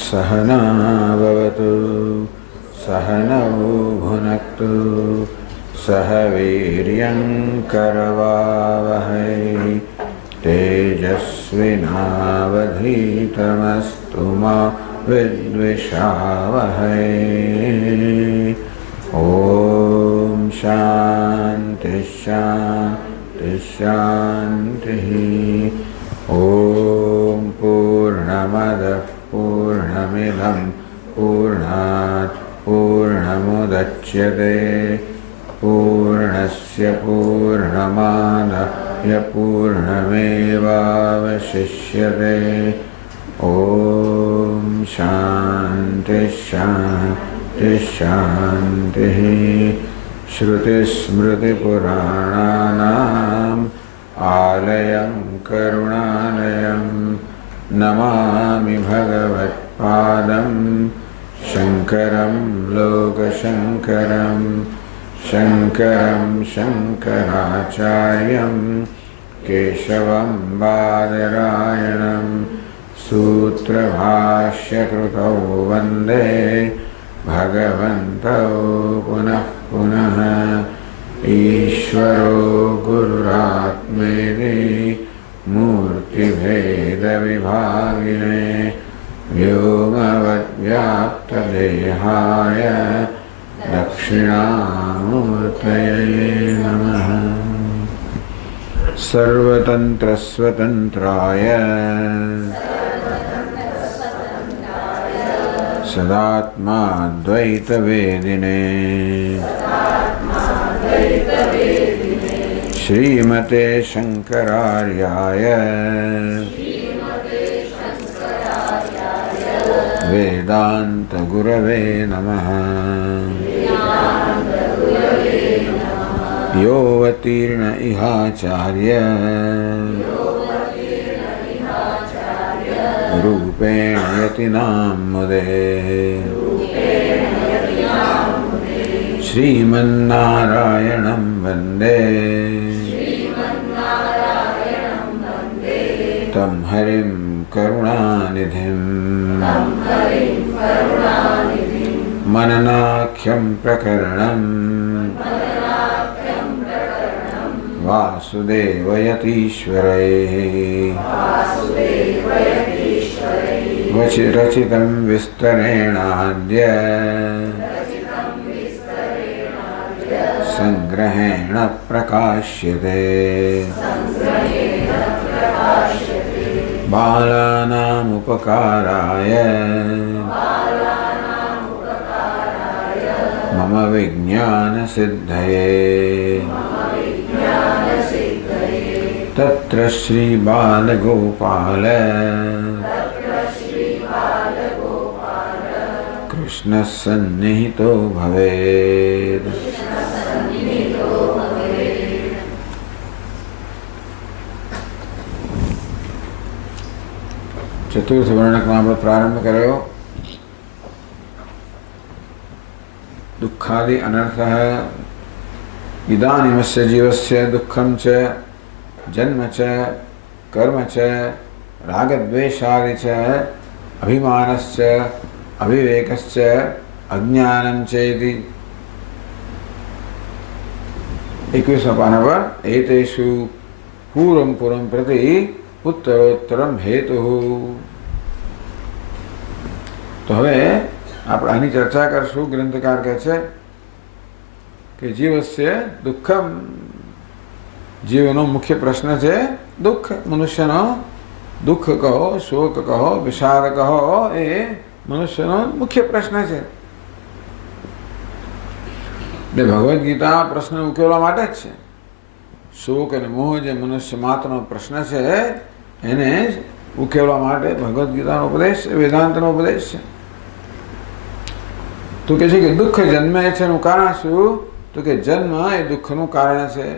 सहना भवतु सहनौ भुनक्तु सह वीर्यं करवावहै तेजस्विनावधीतमस्तु मा विद्विषावहै। ओम शांति शांति शांति। ओम पूर्णमदः पूर्णमिदं पूर्णात् पूर्णमुदच्यते पूर्णस्य पूर्णमादाय पूर्णमेवावशिष्यते। ओम शांति शांति शांति। श्रुतिस्मृतिपुराणानाम् आलयं करुणालयं नमामि भगवत्पादं शङ्करं लोकशङ्करं शङ्करं शङ्कराचार्यं केशवं बादरायणं सूत्रभाष्यकृतौ वन्दे भगवन्तौ पुनः पुनः। ईश्वरो गुरुरात्मेति मूर्तिभेदविभागिने व्योमवद्व्याप्तदेहाय दक्षिणामूर्तये नमः। सर्वतन्त्रस्वतन्त्राय सदात्माद्वैतवेदिने श्रीमते शंकरार्याय वेदांत गुरवे नमः। योऽवतीर्ण इहाचार्य रूपेण यतिनां मुदे श्रीमन्नारायणं वन्दे तं हरिं करुणानिधिं मननाख्यं प्रकरणं वासुदेवयतीश्वरैः रचितं विस्तरेणाद्य संग्रहेण प्रकाश्यते। बालानामुपकाराय मम विज्ञानसिद्धये तत्र श्रीबालगोपाल कृष्णः सन्निहितो भवेत्। चतुर्थ वर्णक में आप प्रारंभ करो। दुखादि अनर्थः इदानीमस्य जीवस्य दुःखं च जन्म च कर्म च रागद्वेषादि च अभिमानश्च अविवेकश्च अज्ञानं चेति 21वां पाना पर एतेषु पूर्वं पूर्वं प्रति उत्तरोत्तरम हेतु। तो હવે આપણે આની ચર્ચા કરશું। ગ્રંથકાર કહે છે કે જીવસ્ય દુઃખમ, જીવનો મુખ્ય પ્રશ્ન છે દુઃખ। મનુષ્યનો દુઃખ કહો, શોક કહો, વિષાદ કહો, એ મનુષ્યનો મુખ્ય પ્રશ્ન છે। એટલે ભગવદ્ ગીતા પ્રશ્ન ઉકેલવા માટે જ છે। શોક અને મોહ જે મનુષ્ય માત્રનો પ્રશ્ન છે એને ઉકેલવા માટે ભગવદ્ ગીતાનો ઉપદેશ, વેદાંતનો ઉપદેશ છે। તો કહે છે કે દુઃખ જન્મે છે એનું કારણ શું? તો કે જન્મ એ દુઃખનું કારણ છે।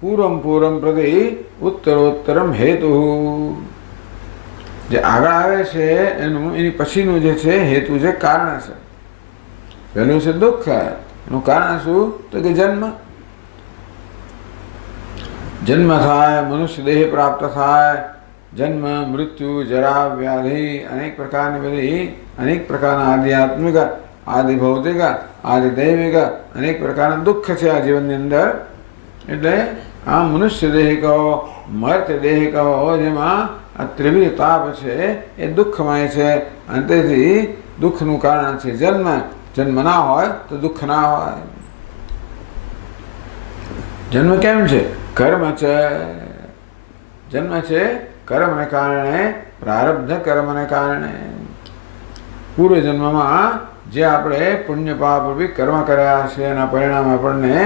પૂર્વમ પૂર્વમ પ્રતિ ઉત્તરોત્તરમ હેતુ, જે આગળ આવે છે એનું એની પછીનું જે છે હેતુ છે, કારણ છે। પહેલું છે દુઃખ, એનું કારણ શું? તો કે જન્મ। જન્મ થાય, મનુષ્ય દેહ પ્રાપ્ત થાય, જન્મ મૃત્યુ જરા વ્યાધિ અનેક પ્રકારની બધી અનેક પ્રકારના આધ્યાત્મિક આદિ ભૌતિક આદિ દૈવિક અનેક પ્રકારના દુઃખ છે આ જીવનની અંદર. એટલે આ મનુષ્ય દેહ કહો મર્ત્ય દેહ કહો જેમાં આ ત્રિવિધ તાપ છે એ દુઃખમય છે અને તેથી દુઃખનું કારણ છે જન્મ. જન્મ ના હોય તો દુઃખ ના હોય. જન્મ કેમ છે? કર્મ છે. જન્મ છે કર્મને કારણે પ્રારબ્ધ કર્મને કારણે. પૂર્વ જન્મમાં જે આપણે પુણ્ય પાપ રૂપી કર્મ કર્યા છે એના પરિણામે આપણને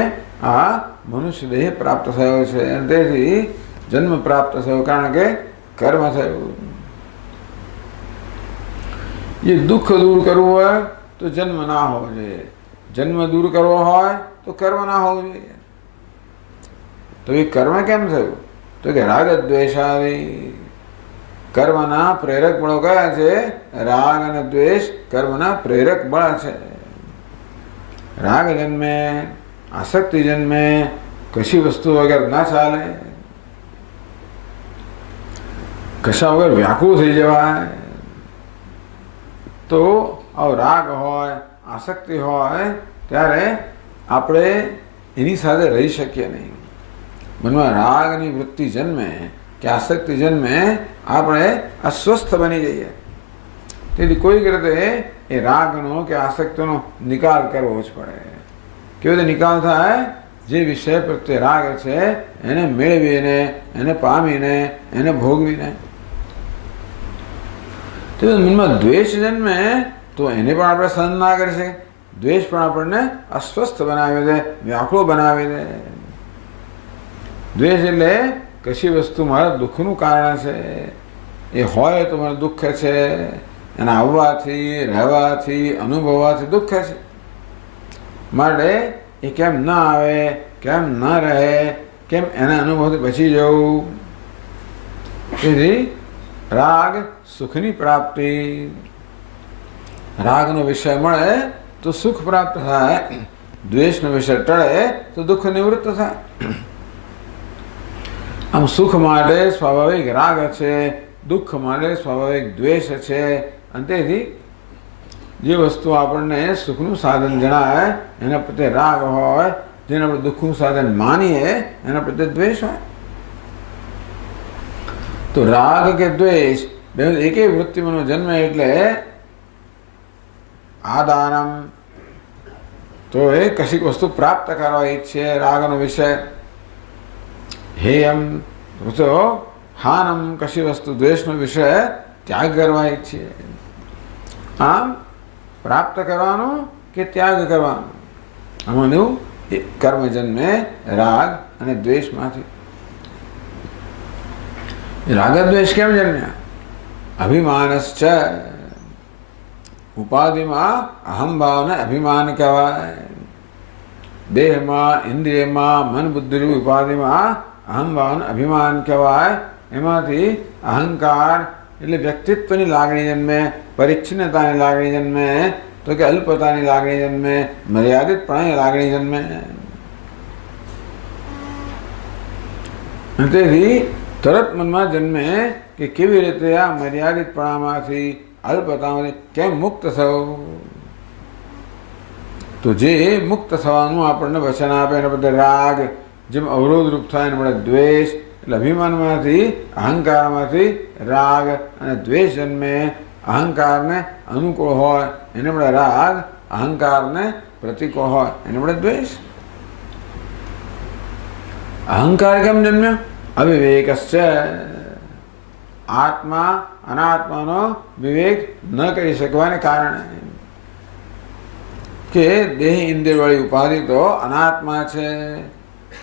આ મનુષ્ય દેહ પ્રાપ્ત થયો છે અને તેથી જન્મ પ્રાપ્ત થયો કારણ કે કર્મ થયું. એ દુઃખ દૂર કરવું હોય તો જન્મ ના હોવો જોઈએ. જન્મ દૂર કરવો હોય તો કર્મ ના હોવું જોઈએ. તો એ કર્મ કેમ થયું? તો કે રાગ દ્વેષાદી કર્મના પ્રેરક બળો કયા છે? રાગ અને દ્વેષ કર્મના પ્રેરક બળ છે. રાગ જન્મે આસક્તિ જન્મે કશી વસ્તુ વગર ના ચાલે. કશા વગર વ્યાકુળ થઈ જવાય. તો આવો રાગ હોય આસક્તિ હોય ત્યારે આપણે એની સાથે રહી શકીએ નહીં. મનમાં રાગની વૃત્તિ જન્મે કે આસક્તિ જન્મે આપણે અસ્વસ્થ બની જઈએ. તેથી કોઈક રીતે એ રાગનો કે આસક્તિનો નિકાલ કરવો જ પડે. કેવી રીતે નિકાલ થાય? જે વિષય પ્રત્યે રાગ છે એને મેળવીને એને પામીને એને ભોગવીને. તો મનમાં દ્વેષ જન્મે તો એને પણ આપણે સહન ના કરી શકીએ. દ્વેષ પણ આપણને અસ્વસ્થ બનાવી દે, વ્યાકુળ બનાવી દે. દ્વેષ એટલે કશી વસ્તુ મારા દુઃખનું કારણ છે, એ હોય તો મારું દુઃખ છે, એના આવવાથી રહેવાથી અનુભવવાથી દુઃખ છે. માટે એ કેમ ન આવે, કેમ ન રહે, કેમ એના અનુભવથી બચી જવું. તેથી રાગ સુખની પ્રાપ્તિ. રાગનો વિષય મળે તો સુખ પ્રાપ્ત થાય, દ્વેષનો વિષય ટળે તો દુઃખ નિવૃત્ત થાય. આમ સુખ માટે સ્વાભાવિક રાગ છે, દુઃખ માટે સ્વાભાવિક દ્વેષ છે. અને તેથી જે વસ્તુ આપણને સુખનું સાધન જણાય એના પ્રત્યે રાગ હોય, જેને આપણે દુઃખનું સાધન માનીએ એના પ્રત્યે દ્વેષ હોય. તો રાગ કે દ્વેષ બે એકેય વૃત્તિનો જન્મ એટલે આદાનમ. તો એ કશીક વસ્તુ પ્રાપ્ત કરવા ઈચ્છે રાગનો વિષય. હેયમ તો હાનમ કશી વસ્તુ દ્વેષનો વિષય ત્યાગ કરવા ઈચ્છે. આમ પ્રાપ્ત કરવાનું કે ત્યાગ કરવાનું આમાંનું કર્મ જન્મે રાગ અને દ્વેષમાંથી. રાગ દ્વેષ કેમ જન્મ્યા? અભિમાનશ્ચ. ઉપાધિમાં અહમ ભાવને અભિમાન કહેવાય. દેહમાં ઇન્દ્રિયમાં મન બુદ્ધિ ઉપાધિમાં અહમ ભાવને અભિમાન કહેવાય. એમાંથી અહંકાર એટલે વ્યક્તિત્વની લાગણી જન્મે, પરિચ્છિન્નતાની લાગણી જન્મે, તો કે અલ્પતાની લાગણી જન્મે, મર્યાદિતપણાની લાગણી જન્મે. તેથી તરત મનમાં જન્મે કે કેવી રીતે આ મર્યાદિતપણામાંથી અલ્પતામાંથી કેમ મુક્ત થવું. તો જે મુક્ત થવાનું આપણને વચન આપે એના બદલે રાગ, જેમ અવરોધ રૂપ થાય એના બદલે દ્વેષ. એટલે અભિમાનમાંથી અહંકારમાંથી રાગ અને દ્વેષ જન્મે. અહંકારને અનુકૂળ હોય એને આપણે રાગ, અહંકારને પ્રતિકૂળ હોય એને આપણે દ્વેષ. અહંકાર કેમ જન્મ્યો? અવિવેકશ્ચ. આત્મા અનાત્માનો વિવેક ન કરી શકવાને કારણે. કે દેહ ઇન્દ્રિયવાળી ઉપાધિ તો અનાત્મા છે,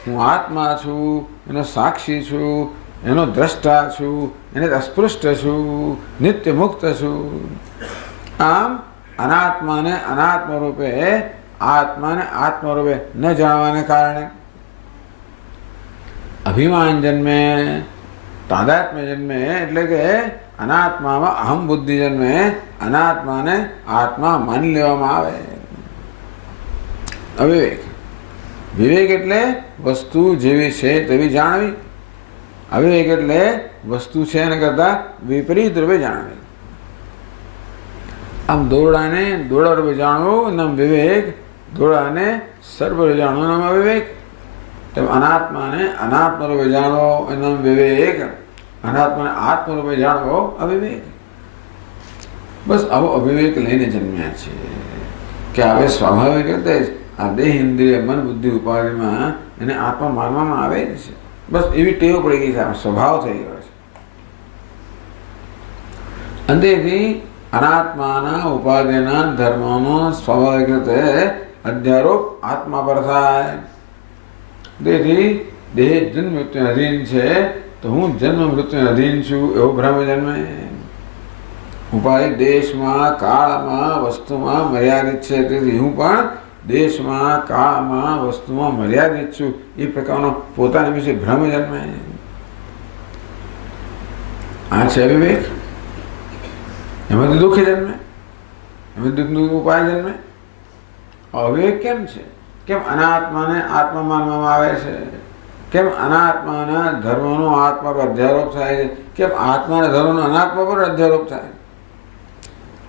હું આત્મા છું, એનો સાક્ષી છું, એનો દ્રષ્ટા છું, એને અસ્પૃષ્ટ છું, નિત્ય મુક્ત છું. આમ અનાત્માને અનાત્મ રૂપે, આત્માને આત્મ રૂપે ન જાણવાને કારણે અભિમાન જન્મે, તાદાત્મ્ય જન્મે. એટલે કે અનાત્મામાં અહમ બુદ્ધિ જન્મે, અનાત્માને આત્મા માની લેવામાં આવે. અવિવેક. વિવેક એટલે વસ્તુ જેવી છે તેવી જાણવી. અવિવેક એટલે વસ્તુ છે એને કરતા વિપરીત રૂપે જાણવી. આમ દોરડાને દોરડા રૂપે જાણવું નામ વિવેક, દોરડાને સર્વ રૂપે જાણવું નામ અવિવેક. તેમ અનાત્માને અનાત્મ રૂપે જાણવો એનું વિવેક, અનાત્માને આત્મ રૂપે જાણવો અવિવેક. બસ આવો અવિવેક લઈને જન્મ્યા છે કે હવે સ્વાભાવિક રીતે જ આ દેહ ઇન્દ્રિય મન બુદ્ધિ ઉપાધિમાં એને આત્મા માનવામાં આવે જ છે. બસ એવી ટેવ પડી ગઈ છે, સ્વભાવ થઈ ગયો છે. અંતેથી અનાત્માના ઉપાધિના ધર્મોનો સ્વાભાવિક રીતે અધ્યારોપ આત્મા પર થાય. તેથી દેહ જન્મ મૃત્યુ અધીન છે તો હું જન્મ મૃત્યુ અધીન છું એવો ભ્રમ જન્મે. ઉપાધિ દેશમાં કાળમાં વસ્તુમાં મર્યાદિત છે, તેથી હું પણ દેશમાં કાળમાં વસ્તુમાં મર્યાદિત છું એ પ્રકારનો પોતાના વિશે ભ્રમ જન્મે. આ છે વિવેક. એમાંથી દુઃખ જન્મે, એમાં દુઃખનું ઉપાય જન્મે. અવિવેક કેમ છે? કેમ અનાત્માને આત્મા માનવામાં આવે છે? કેમ અનાત્માના ધર્મનો આત્મા પર અધ્યારોપ થાય છે? કેમ આત્માના ધર્મનો અનાત્મા પર અધ્યારોપ થાય?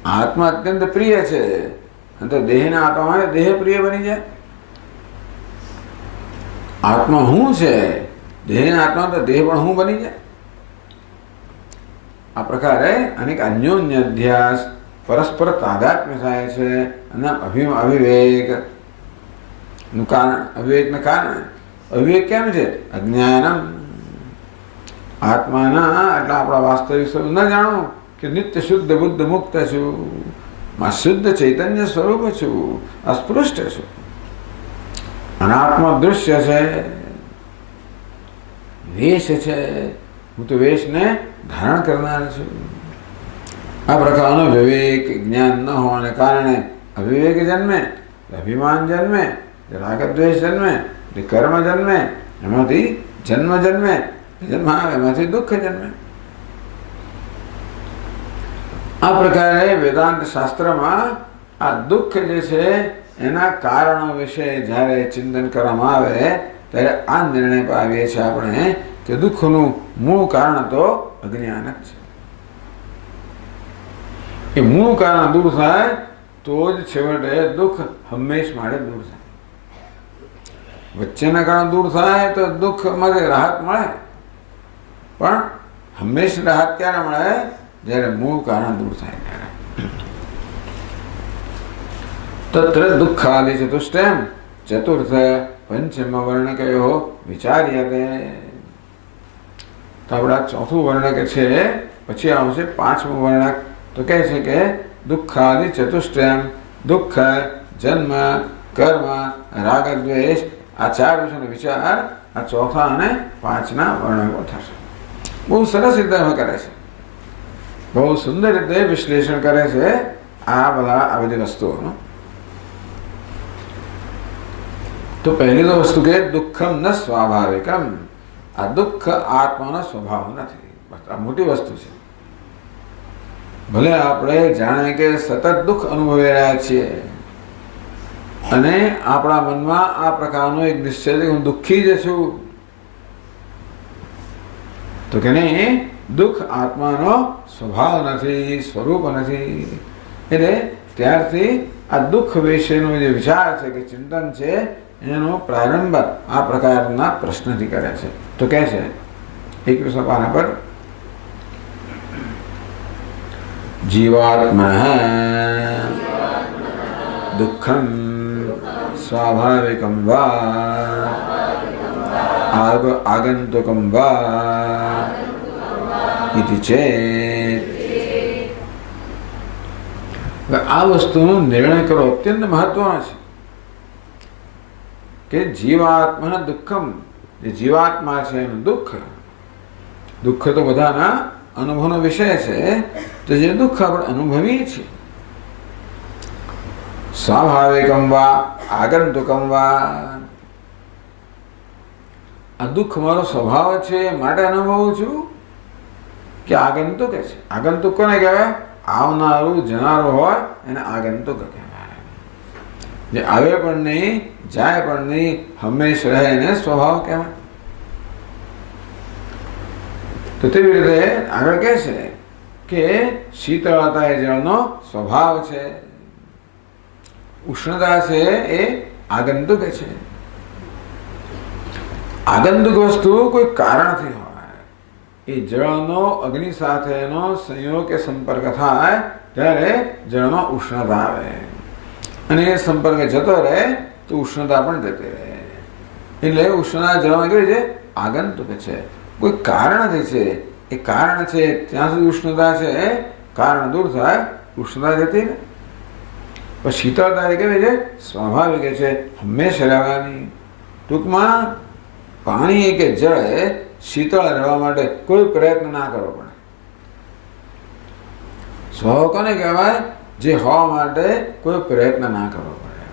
આત્મા અત્યંત પ્રિય છે અને તો દેહના આત્મા દેહ પ્રિય બની જાય. આત્મા હું છે, દેહના આત્મા તો દેહ પણ હું બની જાય. આ પ્રકારે અનેક અન્યોન્ય અધ્યાસ પરસ્પર તાદાત્મ્ય થાય છે અને અવિવેક નું કારણ, અવિવેકના કારણે. અવિવેક કેમ છે? અજ્ઞાનમ. આત્માના એટલે આપણા વાસ્તવિક સ્વરૂપ ન જાણવું કે નિત્ય શુદ્ધ બુદ્ધ મુક્ત છું, માં શુદ્ધ ચૈતન્ય સ્વરૂપ છું, અસ્પૃષ્ટ છું. અનાત્મા દૃશ્ય છે, વેશ છે, હું તો વેશને ધારણ કરનાર છું. આ પ્રકારનો વિવેક જ્ઞાન ન હોવાને કારણે અવિવેક જન્મે, અભિમાન જન્મે, રાગદ્વેષ જન્મે, કર્મ જન્મે, એમાંથી જન્મ જન્મે, જન્મ આવે એમાંથી દુઃખ જન્મે. આ પ્રકારે વેદાંત શાસ્ત્રમાં આ દુઃખ જે છે એના કારણો વિશે જ્યારે ચિંતન કરવામાં આવે ત્યારે આ નિર્ણય પર આવીએ છીએ આપણે કે દુઃખનું મૂળ કારણ તો અજ્ઞાન જ છે. એ મૂળ કારણ દૂર થાય તો જ છેવટે દુઃખ હંમેશ માટે દૂર થાય. વચ્ચેના કારણ દૂર થાય તો દુઃખમાંથી રાહત મળે, પણ હંમેશ રાહત ક્યારે મળે? જ્યારે મૂળ કારણ દૂર થાય ત્યારે. તત્ર દુઃખાદિ ચતુષ્ટયમ ચતુર્થ પંચમ વર્ણકયો વિચાર્યતે. તો આપણા ચોથું વર્ણક છે, પછી આવશે પાંચમું વર્ણક. તો કહે છે કે દુઃખાદિ ચતુષ્ટયમ, દુઃખ, જન્મ, કર્મ, રાગ દ્વેષ, આ ચાર વિષયનો વિચાર આ ચોથા અને પાંચના વર્ણકો થશે. બહુ સરસ રીતે કરે છે, બહુ સુંદર રીતે વિશ્લેષણ કરે છે આ બધી વસ્તુઓનું. તો પહેલી તો વસ્તુ કે દુઃખમ ન સ્વાભાવિકમ. આ દુઃખ આત્માનો સ્વભાવ નથી. આ મોટી વસ્તુ છે. ભલે આપણે જાણે કે સતત દુઃખ અનુભવી રહ્યા છીએ અને આપણા મનમાં આ પ્રકારનો એક નિશ્ચય છે હું દુઃખી જ છું, તો કે નહીં, દુઃખ આત્માનો સ્વભાવ નથી, સ્વરૂપ નથી. એટલે ત્યારથી આ દુઃખ વિશેનો જે વિચાર છે કે ચિંતન છે એનો પ્રારંભ આ પ્રકારના પ્રશ્નથી કરે છે. તો કહે છે 21 પાના પર જીવાત્મનઃ દુઃખમ સ્વાભાવિકમ વા આગંતુકમ વા ઇતિ ચેત. આ વસ્તુનો નિર્ણય કરવો અત્યંત મહત્વનો છે કે જીવાત્માના દુઃખમ, જે જીવાત્મા છે એનું દુઃખ. દુઃખ તો બધાના અનુભવનો વિષય છે, તો જે દુઃખ આપણે અનુભવીએ છીએ સ્વાભાવિકમ વા આગંતુકમ વા, આ દુઃખ મારો સ્વભાવ છે માટે અનુભવું છું કે આગંતુક છે? આગંતુક કોને કહેવાય? આવનારું જનારું હોય એને આગંતુક કહેવાય. જે આવે પણ નહીં, જાય પણ નહીં, હંમેશ રહે એને સ્વભાવ કહેવાય. તો તેવી રીતે આગળ કહે છે કે શીતળતા એ જળનો સ્વભાવ છે, ઉષ્ણતા છે એ આગંતુક છે. આગંતુક વસ્તુ કોઈ કારણથી હોય, એ જળનો અગ્નિ સાથેનો સંયોગ કે સંપર્ક થાય ત્યારે જળમાં ઉષ્ણતા આવે, અને એ સંપર્ક જતો રહે તો ઉષ્ણતા પણ જતી રહે. એટલે ઉષ્ણતા જળમાં કેવી છે? આગંતુક છે, કોઈ કારણથી છે. એ કારણ છે ત્યાં સુધી ઉષ્ણતા છે, કારણ દૂર થાય ઉષ્ણતા જતી ને. પણ શીતળતા એ કેવી છે? સ્વાભાવિક છે, હંમેશા રહેવાની. ટૂંકમાં પાણી કે જળે શીતળ રહેવા માટે કોઈ પ્રયત્ન ના કરવો પડે. સ્વભાવ કોને કહેવાય? જે હોવા માટે કોઈ પ્રયત્ન ના કરવો પડે.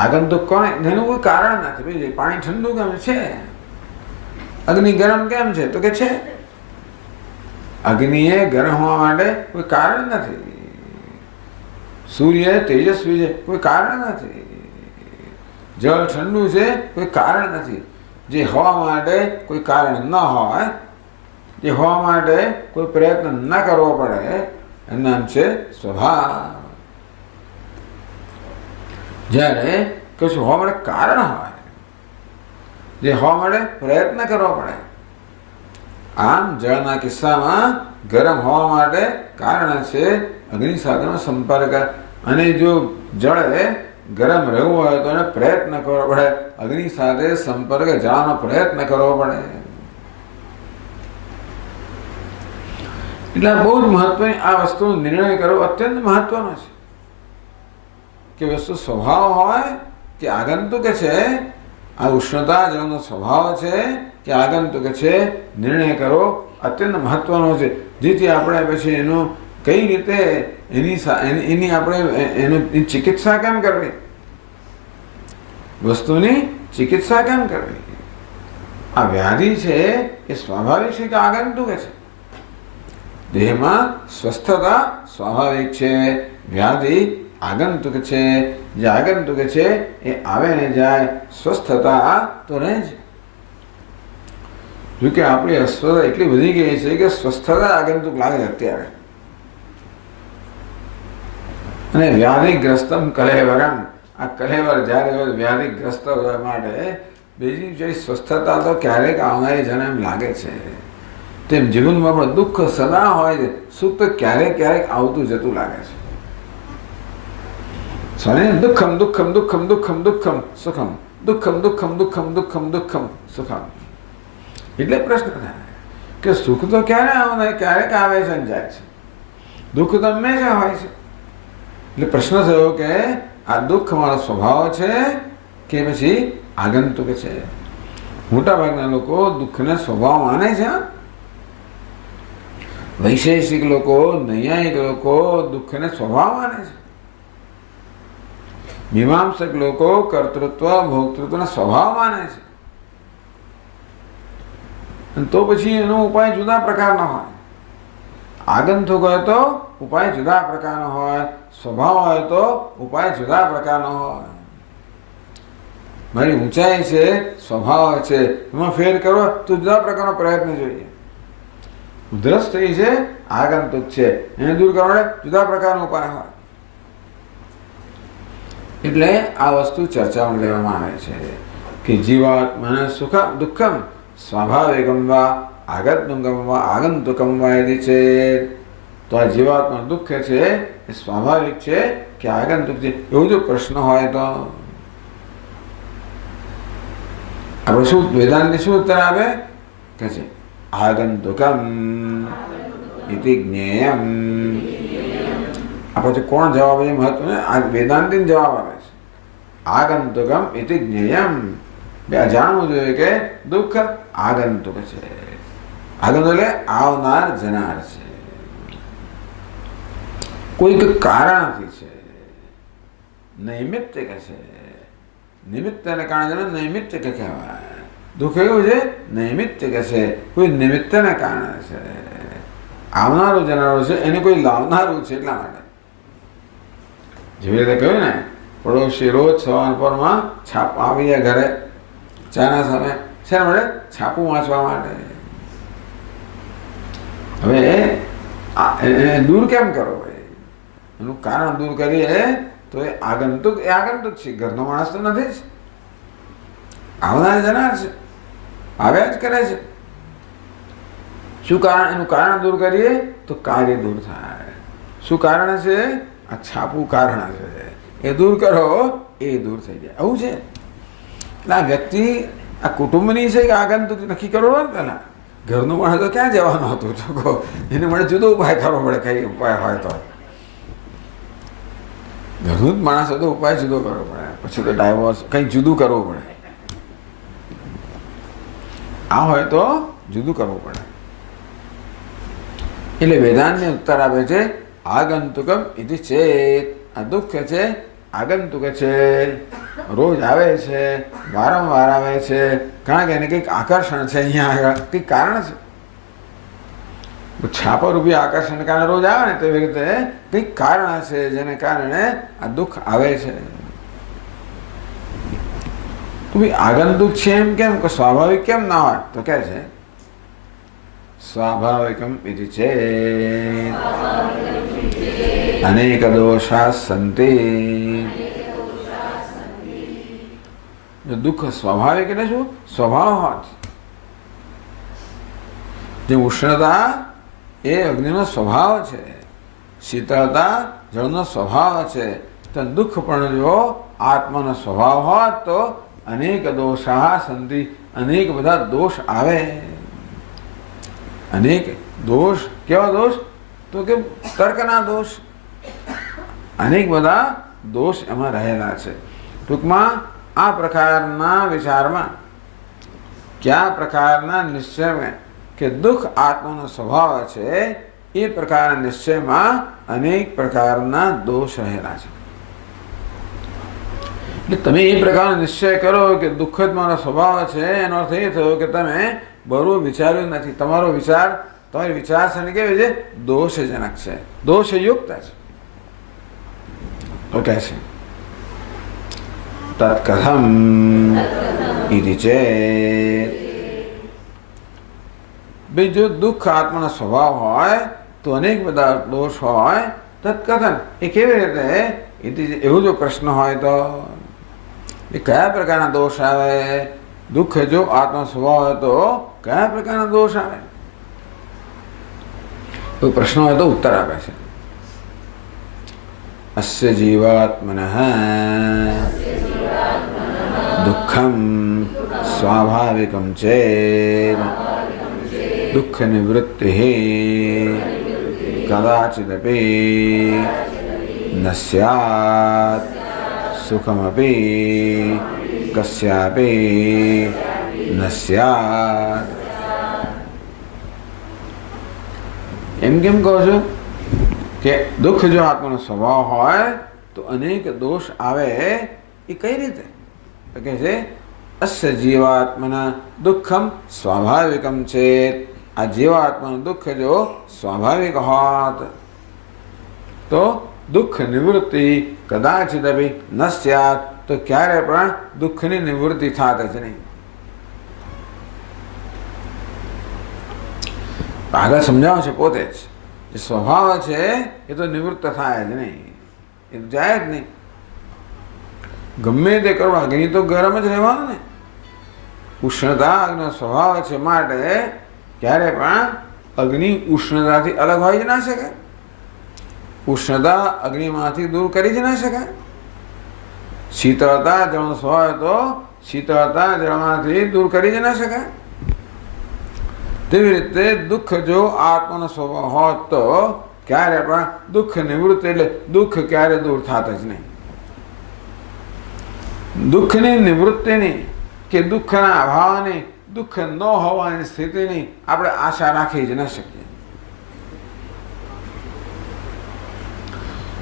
આગંતુક કોને? એનું કોઈ કારણ નથી. પાણી ઠંડુ કેમ છે? અગ્નિ ગરમ કેમ છે? તો કે છે. અગ્નિ એ ગરમ હોવા માટે કોઈ કારણ નથી. સૂર્ય તેજસ્વી છે, કોઈ કારણ નથી. જળ ઠંડુ છે, કોઈ કારણ નથી. જે હોવા માટે કોઈ કારણ ન હોય, જે હોવા માટે કોઈ પ્રયત્ન ન કરવો પડે, એનું નામ છે સ્વભાવ. જ્યારે કશું હોવા માટે કારણ હોય, જે હોવા માટે પ્રયત્ન કરવો પડે. આમ જળના કિસ્સામાં ગરમ હોવા માટે કારણ છે અગ્નિ સાથેનો સંપર્ક. અને જો જળે ગરમ રહેવું હોય તો એને પ્રયત્ન કરવો પડે, અગ્નિ સાથે સંપર્ક જવાનો પ્રયત્ન કરવો પડે. એટલે બહુ જ મહત્વની આ વસ્તુનો નિર્ણય કરવો અત્યંત મહત્વનો છે કે વસ્તુ સ્વભાવ હોય કે આગંતુક છે. આ ઉષ્ણતા જળનો સ્વભાવ છે કે આગંતુક છે, નિર્ણય કરવો અત્યંત મહત્વનો છે. જેથી આપણે પછી એનું કઈ રીતે એની આપણે એની ચિકિત્સા કેમ કરવી, વસ્તુની ચિકિત્સા કેમ કરવી. આ વ્યાધિ છે એ સ્વાભાવિક છે કે આગંતુક છે? દેહમાં સ્વસ્થતા સ્વાભાવિક છે, વ્યાધિ આગંતુક છે. જે આગંતુક છે એ આવે ને જાય, સ્વસ્થતા તો રહે છે. જોકે આપણી અસ્વસ્થતા એટલી વધી ગઈ છે કે સ્વસ્થતા આગંતુક લાગે અત્યારે. અને વ્યાધિગ્રસ્તમ કલેવરમ, આ કલેવર જ્યારે વ્યાધિગ્રસ્ત હોય માટે બીજી જે સ્વસ્થતા તો ક્યારેક આવનારી જણે એમ લાગે છે. તેમ જીવનમાં પણ દુઃખ સદા હોય છે, સુખ તો ક્યારેક ક્યારેક આવતું જતું લાગે છે. દુઃખમ દુઃખમ દુઃખમ દુઃખમ દુઃખમ સુખમ, દુઃખમ દુઃખમ દુઃખમ દુઃખમ દુઃખમ સુખમ. એટલે પ્રશ્ન થાય કે સુખ તો ક્યારે આવનાર? ક્યારેક આવે છે અને જાય છે. દુઃખ તો હંમેશા હોય છે. એટલે પ્રશ્ન થયો કે આ દુઃખ મારો સ્વભાવ છે કે પછી આગંતુક છે? મોટાભાગના લોકો દુઃખને સ્વભાવ માને છે. વૈશેષિક લોકો, નૈયાયિક લોકો દુઃખને સ્વભાવ માને છે. મીમાંસક લોકો કર્તૃત્વ ભોક્તૃત્વના સ્વભાવ માને છે. તો પછી એનો ઉપાય જુદા પ્રકારનો હોય. આગંતુક હોય તો ઉપાય જુદા પ્રકારનો હોય, સ્વભાવ હોય તો ઉપાય જુદા પ્રકારનો હોય. મારી ઊંચાઈ છે, સ્વભાવ છે, એમાં ફેર કરવો તો જુદા પ્રકારનો પ્રયત્ન જોઈએ. ઉધરસ થઈ છે, આગંતુક છે, એને દૂર કરવા માટે જુદા પ્રકારનો ઉપાય હોય. એટલે આ વસ્તુ ચર્ચામાં લેવામાં આવે છે કે જીવાત્માને સુખમ દુઃખમ સ્વાભાવિકમ વા આગંતુકમ વા આગંતુકમ વા યદિ ચેત. તો આ જીવાત્મા દુઃખ છે એ સ્વાભાવિક છે કે આગંતુક છે, એવું જો પ્રશ્ન હોય તો આપણે શું વેદાંતને શું ઉત્તર આપે કે છે આગંતુકમ ઇતિ જ્ઞેયમ. આ પછી કોણ જવાબ છે મહત્વ? આ વેદાંતી જવાબ આવે છે. આગંતુકમ ઇતિ જ્ઞેયમ. બે જાણવું જોઈએ કે દુઃખ આગંતુક છે. આગંતુક એટલે આવનાર જનાર છે, કોઈક કારણથી છે, નૈમિત્તિક છે. નિમિત્તને કારણે નૈમિત્તિક કહેવાય. દુઃખ એવું છે નૈમિત્તિક છે, કોઈ નિમિત્તને કારણે છે. આવનારું જનારું છે, એને કોઈ લાવનારું છે. એટલા માટે જેવી રીતે કહ્યું ને, પડોશી રોજ સવાર પરમાં છાપ આવી જાય ઘરે ચાના સામે, શેના માટે? છાપું વાંચવા માટે. હવે એને દૂર કેમ કરો ભાઈ? એનું કારણ દૂર કરીએ તો એ આગંતુક છે, ઘરનો માણસ તો નથી જ, આવનાર જનાર છે, આવ્યા જ કરે છે. શું કારણ? એનું કારણ દૂર કરીએ તો કાર્ય દૂર થાય. શું કારણ છે? આ છાપું કારણ છે, એ દૂર કરો એ દૂર થઈ જાય. આવું છે. એટલે આ વ્યક્તિ આ કુટુંબની છે કે આગંતુક નક્કી કરવો ને પહેલા. ઘરનું માણસ તો ક્યાં જવાનું હતું? તો એને મળે જુદો ઉપાય કરવો પડે, કઈ ઉપાય હોય તો. ઘરનું જ માણસ હતો, ઉપાય જુદો કરવો પડે, પછી તો ડાયવોર્સ કંઈક જુદું કરવું પડે. આ હોય તો જુદું કરવું પડે. એટલે વેદાંતને ઉત્તર આપે છે આગંતુકમ ઇતિ ચેત. આ દુઃખ છે, આગંતુક છે, રોજ આવે છે, વારંવાર આવે છે, કારણ કે એને કંઈક આકર્ષણ છે, અહીંયા આગળ કંઈક કારણ છે. છાપા રૂપી આકર્ષણ કારણે રોજ આવે ને તેવી રીતે કંઈક કારણ છે જેને કારણે આ દુઃખ આવે છે. તો ભાઈ આગંતુક છે એમ કેમ, કે સ્વાભાવિક કેમ ના હોય? તો કે છે સ્વાભાવિકમ ઇતિ ચેત અનેક દોષા સંતિ. દુઃખ સ્વાભાવિક એટલે શું? સ્વભાવ હોત. જે ઉષ્ણતા એ અગ્નિનો સ્વભાવ છે, શીતળતા જળનો સ્વભાવ છે, તો દુઃખ પણ જો આત્માનો સ્વભાવ હોત તો અનેક દોષા સંતિ, અનેક બધા દોષ આવે. અનેક દોષ, કેવા દોષ? તો કે તર્કના દોષ, અનેક બધા દોષ એમાં રહેલા છે. ટૂંકમાં આ પ્રકારના વિચારમાં, કયા પ્રકારના નિશ્ચયમાં કે દુઃખ આત્માનો સ્વભાવ છે, એ પ્રકારના નિશ્ચયમાં અનેક પ્રકારના દોષ રહેલા છે. એટલે તમે એ પ્રકારનો નિશ્ચય કરો કે દુઃખ જ મારો સ્વભાવ છે, એનો અર્થ એ થયો કે તમે બરોબર વિચાર્યું નથી. તમારો વિચાર, તમારી વિચારસરણી કેવી છે? દોષજનક છે, દોષયુક્ત છે. તો કહે છે તત્કથમ ઇતિ ચેત. ભાઈ જો દુઃખ આત્માનો સ્વભાવ હોય તો અનેક બધા દોષ હોય. તત્કથન એ કેવી રીતે? એવું જો પ્રશ્ન હોય તો એ કયા પ્રકારના દોષ આવે? દુઃખ જો આત્મા સ્વભાવ હોય તો કયા પ્રકારના દોષ આવે? કોઈ પ્રશ્ન હોય તો ઉત્તર આપે છે અસ્ય જીવાત્મનઃ દુઃખમ સ્વાભાવિકમ ચેત દુઃખ નિવૃત્તિ કદાચિદપી ન સ્યાત સુખમપી કસ્યાપી ન સ્યાત. એમ કેમ કહો છો કે દુઃખ જો આત્માનો સ્વભાવ હોય તો અનેક દોષ આવે? એ કઈ રીતે? તો કહે છે અસ્ય જીવાત્મના દુઃખમ સ્વાભાવિકમ ચેત. આ જીવાત્માનું દુઃખ જો સ્વાભાવિક હોત તો દુઃખ નિવૃત્તિ કદાચિદપી ન સ્યાત. તો ક્યારે પણ દુઃખની નિવૃત્તિ થાત જ નહીં. આગળ સમજાવે છે પોતે જ, જે સ્વભાવ છે એ તો નિવૃત્ત થાય જ નહીં, એ તો જાય જ નહીં. ગમે તે કરો, અગ્નિ તો ગરમ જ રહેવાનું ને. ઉષ્ણતા અગ્નિનો સ્વભાવ છે, માટે ક્યારે પણ અગ્નિ ઉષ્ણતાથી અલગ હોય જ ના શકે. ઉષ્ણતા અગ્નિમાંથી દૂર કરી જ ના શકાય. શીતળતા જળનો સ્વભાવ તો શીતળતા જળમાંથી દૂર કરી જ ના શકાય. તેવી રીતે દુઃખ જો આત્માનો સ્વભાવ હોત તો ક્યારે પણ દુઃખ નિવૃત્તિ એટલે દુઃખ ક્યારે દૂર થાત જ નહીં. દુઃખની નિવૃત્તિની કે દુઃખના અભાવની, દુઃખ ન હોવાની સ્થિતિની આપણે આશા રાખી જ ન શકીએ.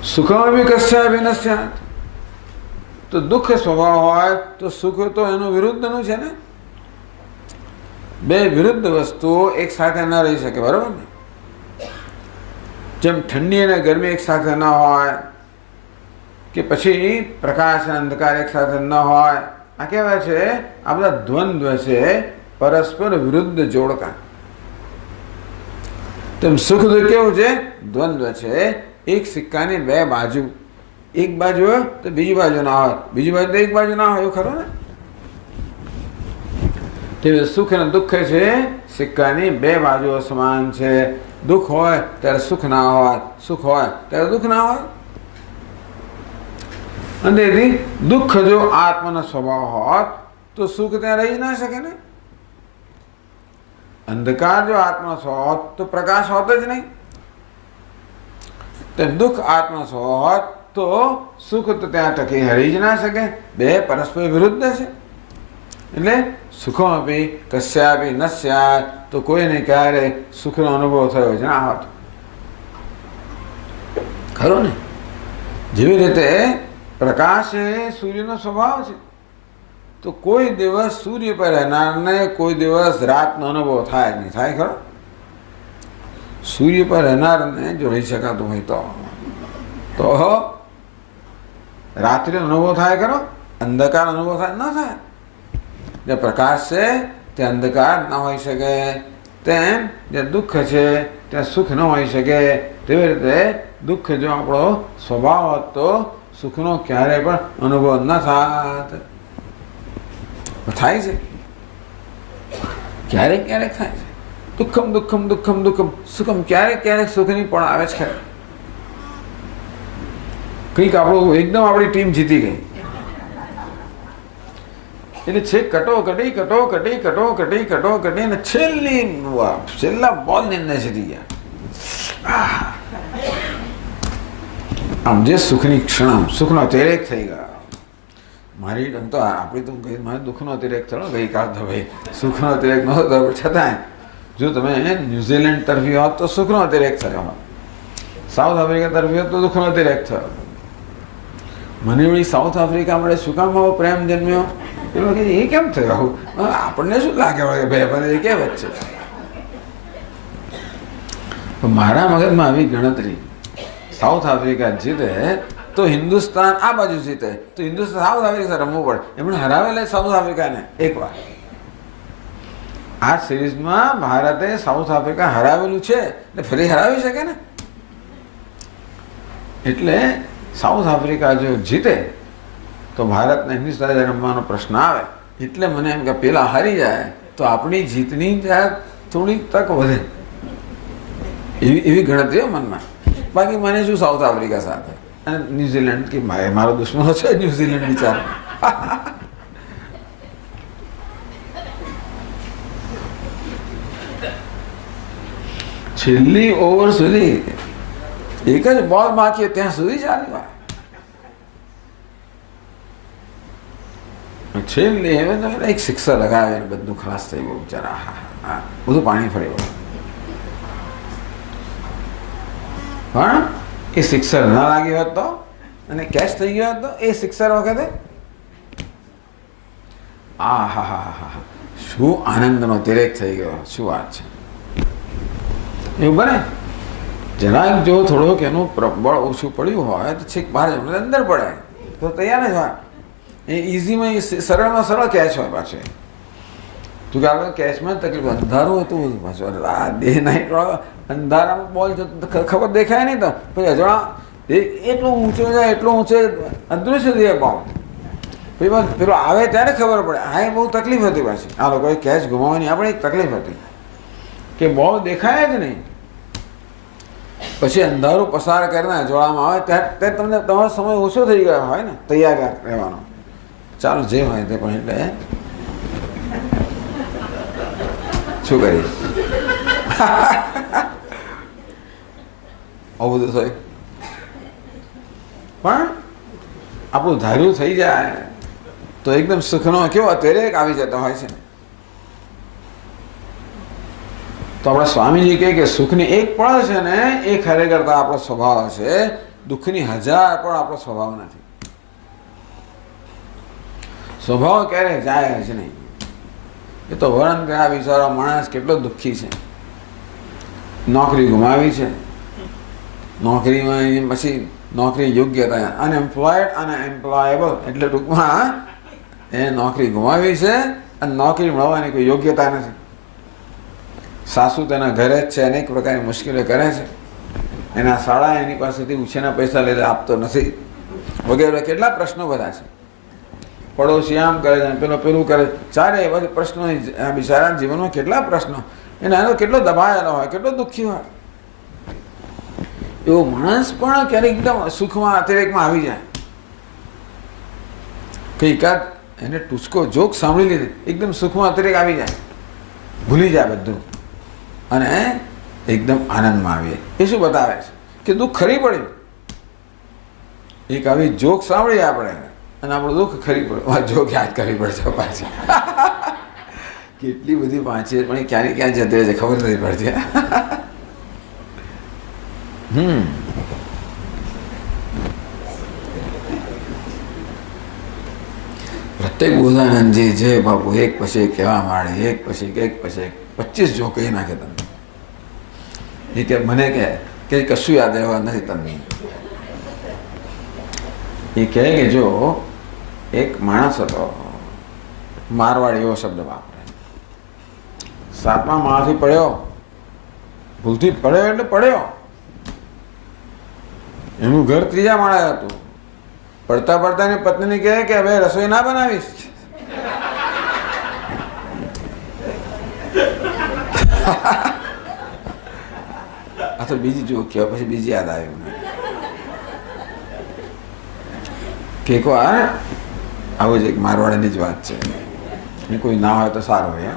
સુખમાં બી કશ્યાપી ન સ્યાત. તો દુઃખ સ્વભાવ હોય તો સુખ તો એનું વિરુદ્ધનું છે ને. બે વિરુદ્ધ વસ્તુઓ એક સાથે ન રહી શકે, બરોબર ને? જેમ ઠંડી અને ગરમી એક સાથે ન હોય, કે પછી પ્રકાશ અને અંધકાર એક સાથે ન હોય. આ કહેવાય છે આ બધા દ્વંદ્વ છે, પરસ્પર વિરુદ્ધ જોડકા. તો તેમ સુખ દુઃખ કેવું છે? દ્વંદ્વ છે. એક સિક્કાની બે બાજુ. એક બાજુ હોય તો બીજી બાજુ ના હોય, બીજી બાજુ તો એક બાજુ ના હોય, એવું ખરું ને? તે સુખ અને દુઃખ છે સિક્કાની બે બાજુઓ સમાન છે. દુઃખ હોય ત્યારે સુખ ના હોય, સુખ હોય ત્યારે દુઃખ ના હોય. અને તેથી દુઃખ જો આત્માનો સ્વભાવ હોત તો સુખ ત્યાં રહી ના શકે ને. અંધકાર જો આત્માનો સ્વભાવ હોત તો પ્રકાશ હોત જ નહીં. તેમ દુઃખ આત્માનો સ્વભાવ હોત તો સુખ તો ત્યાં ટકી હરી જ ના શકે. બે પરસ્પર વિરુદ્ધ છે. એટલે સુખમપી કસ્યાપી ન સ્યાત, તો કોઈને ક્યારે સુખનો અનુભવ થયો જ ના હોત. ખરું ને? જેવી રીતે પ્રકાશ એ સૂર્યનો સ્વભાવ છે, તો કોઈ દિવસ સૂર્ય પર રહેનારને કોઈ દિવસ રાતનો અનુભવ થાય નહીં. થાય ખરો? સૂર્ય પર રહેનારને જો રહી શકાતું હોય તો રાત્રિનો અનુભવ થાય ખરો? અંધકાર અનુભવ થાય? ન થાય. જે પ્રકાશ છે તે અંધકાર ન હોઈ શકે. તેમ જે દુઃખ છે ત્યાં સુખ ન હોઈ શકે. તેવી રીતે દુઃખ જો આપણો સ્વભાવ હોત તો સુખનો ક્યારેય પણ અનુભવ ન થાત. થાય છે, ક્યારેક ક્યારેક થાય છે. દુઃખમ દુઃખમ દુઃખમ દુઃખમ સુખમ, ક્યારેક ક્યારેક સુખની પણ આવે છે. કંઈક આપણું એકદમ આપણી ટીમ જીતી ગઈ એટલે છે કટોકટી કટોકટી કટોકટી કટોકટી અને છેલ્લા બોલની અંદર જીતી ગયા. આમ જે સુખની ક્ષણ, સુખનો અતિરેક થઈ ગયો. મારી તો આપણી તો ગઈ મારે દુઃખનો અતિરેક થયો ગઈકાલ તો ભાઈ. સુખનો અતિરેક ન હતો છતાંય જો તમે ન્યુઝીલેન્ડ તરફી હોત તો સુખનો અતિરેક થયો હોત, સાઉથ આફ્રિકા તરફી હોત તો દુઃખનો અતિરેક થયો. મને વળી સાઉથ આફ્રિકા મળે શું કામ આવો પ્રેમ જન્મ્યો? પેલો કે એ કેમ થયું? આપણને શું લાગે વળે ભાઈ એ કે વચ્ચે? મારા મગજમાં આવી ગણતરી, સાઉથ આફ્રિકા જીતે તો હિન્દુસ્તાન આ બાજુ જીતે તો હિન્દુસ્તાન સાઉથ આફ્રિકા રમવું પડે. એમણે હરાવેલા સાઉથ આફ્રિકાને એકવાર. આ સિરીઝમાં ભારતે સાઉથ આફ્રિકા હરાવેલું છે એટલે ફરી હરાવી શકે ને. એટલે સાઉથ આફ્રિકા જો જીતે તો ભારતને હિન્દુસ્તાન રમવાનો પ્રશ્ન આવે. એટલે મને એમ કે પેલા હારી જાય તો આપણી જીતની થોડી તક વધે, એવી ગણતરીઓ મનમાં. બાકી મને શું સાઉથ આફ્રિકા સાથે અને ન્યુઝીલેન્ડ કે મારો દુશ્મનો છે ન્યુઝીલેન્ડ વિચાર. છેલ્લી ઓવર સુધી એક જ બોલ બાકી ત્યાં સુધી ચાલી વાત. છેલ્લી એક સિક્સર લગાવે ને બધું ખલાસ થઈ ગયું બિચારા. હા, બધું પાણી ફરી ગયું. પણ એ સિક્સર ન લાગ્યો હોત તો અને કેચ થઈ ગયો હતો એ સિક્સર વખતે હા હા હા હા શું આનંદનો તિરેક થઈ ગયો. શું વાત છે! એવું બને જરાક જો થોડોક એનું બળ ઓછું પડ્યું હોય તો છેક બહાર અંદર પડે તો તૈયાર જ હોય. એ ઇઝીમાં સરળમાં સરળ કેચ હોય પાછું. તું કે આપણે કેચમાં તકલીફ અંધારું હતું પાછું ડે નાઇટ અંધારામાં બોલ ખબર દેખાય નહીં તો પછી અજણા એટલું ઊંચો જાય એટલું ઊંચે અદૃશ્ય થઈ બોલ. પછી પેલો આવે ત્યારે ખબર પડે. હા, એ બહુ તકલીફ હતી પાછી આ લોકોએ કેચ ગુમાવવાની. આપણે એક તકલીફ હતી કે બોલ દેખાય જ નહીં. પછી અંધારું પસાર કરીને અજવાળામાં આવે ત્યારે તમને તમારો સમય ઓછો થઈ ગયો હોય ને તૈયાર રહેવાનો. ચાલો જે હોય તે, પણ એટલે શું કરીએ આવું બધું થાય. પણ આપણું ધાર્યું થઈ જાય તો એકદમ સુખનો કેવો અત્યારે આવી જતો હોય છે. તો આપણા સ્વામીજી કે સુખની એક પળ છે ને એ ખરેખર તો આપણો સ્વભાવ છે. દુઃખની 1000 પણ આપણો સ્વભાવ નથી. સ્વભાવ ક્યારેય જાય જ નહીં. એ તો વર્ણન કરે આ બિચારો માણસ કેટલો દુઃખી છે. નોકરી ગુમાવી છે, નોકરીમાં પછી નોકરી યોગ્યતા અનએમ્પ્લોયડ અને એમ્પ્લોયેબલ એટલે ટૂંકમાં એ નોકરી ગુમાવી છે અને નોકરી મળવાની કોઈ યોગ્યતા નથી. સાસુ તેના ઘરે જ છે, અનેક પ્રકારની મુશ્કેલીઓ કરે છે, એના શાળા એની પાસેથી ઉછેરના પૈસા લઈને આપતો નથી, વગેરે કેટલા પ્રશ્નો બધા છે. પડોશી આમ કરે છે, પેલો પેલું કરે, ચારે બધે પ્રશ્નો. આ બિચારાના જીવનમાં કેટલા પ્રશ્નો, એનો કેટલો દબાયેલો હોય, કેટલો દુઃખી હોય. એવો માણસ પણ ક્યારેક એકદમ સુખમાં અતિરેકમાં આવી જાય કે એકાદ એને ટૂચકો જોક સાંભળી લીધી, એકદમ સુખમાં અતિરેક આવી જાય, ભૂલી જાય બધું અને એકદમ આનંદમાં આવીએ. એ શું બતાવે છે કે દુઃખ ખરી પડ્યું. એક આવી જોક સાંભળીએ આપણે અને આપણું દુઃખ ખરી પડે, જોક યાદ કરવી પડશે પાછી. કેટલી બધી વાંચીએ પણ એ ક્યાંની ક્યાં જતી રહે છે ખબર નથી પડતી. પ્રત્યેક બોધાનંદજી જે બાપુ એક પછી એક કહેવા માંડે, એક પછી એક 25 જો કહી નાખે તમને. એ કે મને કે કશું યાદ રહેવા નથી તમને. એ કહે કે જો એક માણસ હતો, મારવાડી એવો શબ્દ વાપરે, 7મા માળથી પડ્યો, ભૂલથી પડ્યો એટલે પડ્યો. એનું ઘર 3જા માળે હતું. પડતા પડતા ની પત્નીને કહે કે હવે રસોઈ ના બનાવીશ. આ તો બીજી જો કહેવાય, પછી બીજી યાદ આવી મને કે એકવાર આવું જ એક મારવાડીની જ વાત છે. એ કોઈ ના હોય તો સારું હોય.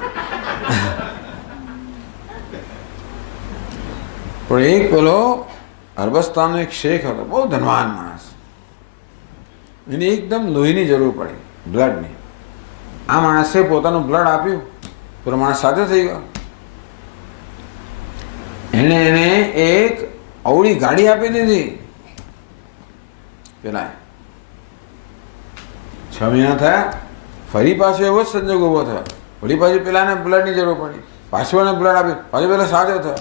પણ એક પેલો અરબસ્તાનનો એક શેખ હતો, બહુ ધનવાન માણસ. એને એકદમ લોહીની જરૂર પડી, બ્લડની. આ માણસે પોતાનું બ્લડ આપ્યું, પેલો માણસ સાથે થઈ ગયો. એને એક અવળી ગાડી આપી દીધી પેલા. 6 મહિના થયા, ફરી પાછો એવો જ સંજોગ ઉભો થયો. વળી પાછી પેલાને બ્લડની જરૂર પડી, પાછું એને બ્લડ આપ્યું, પાછું પેલા સાજો થયો.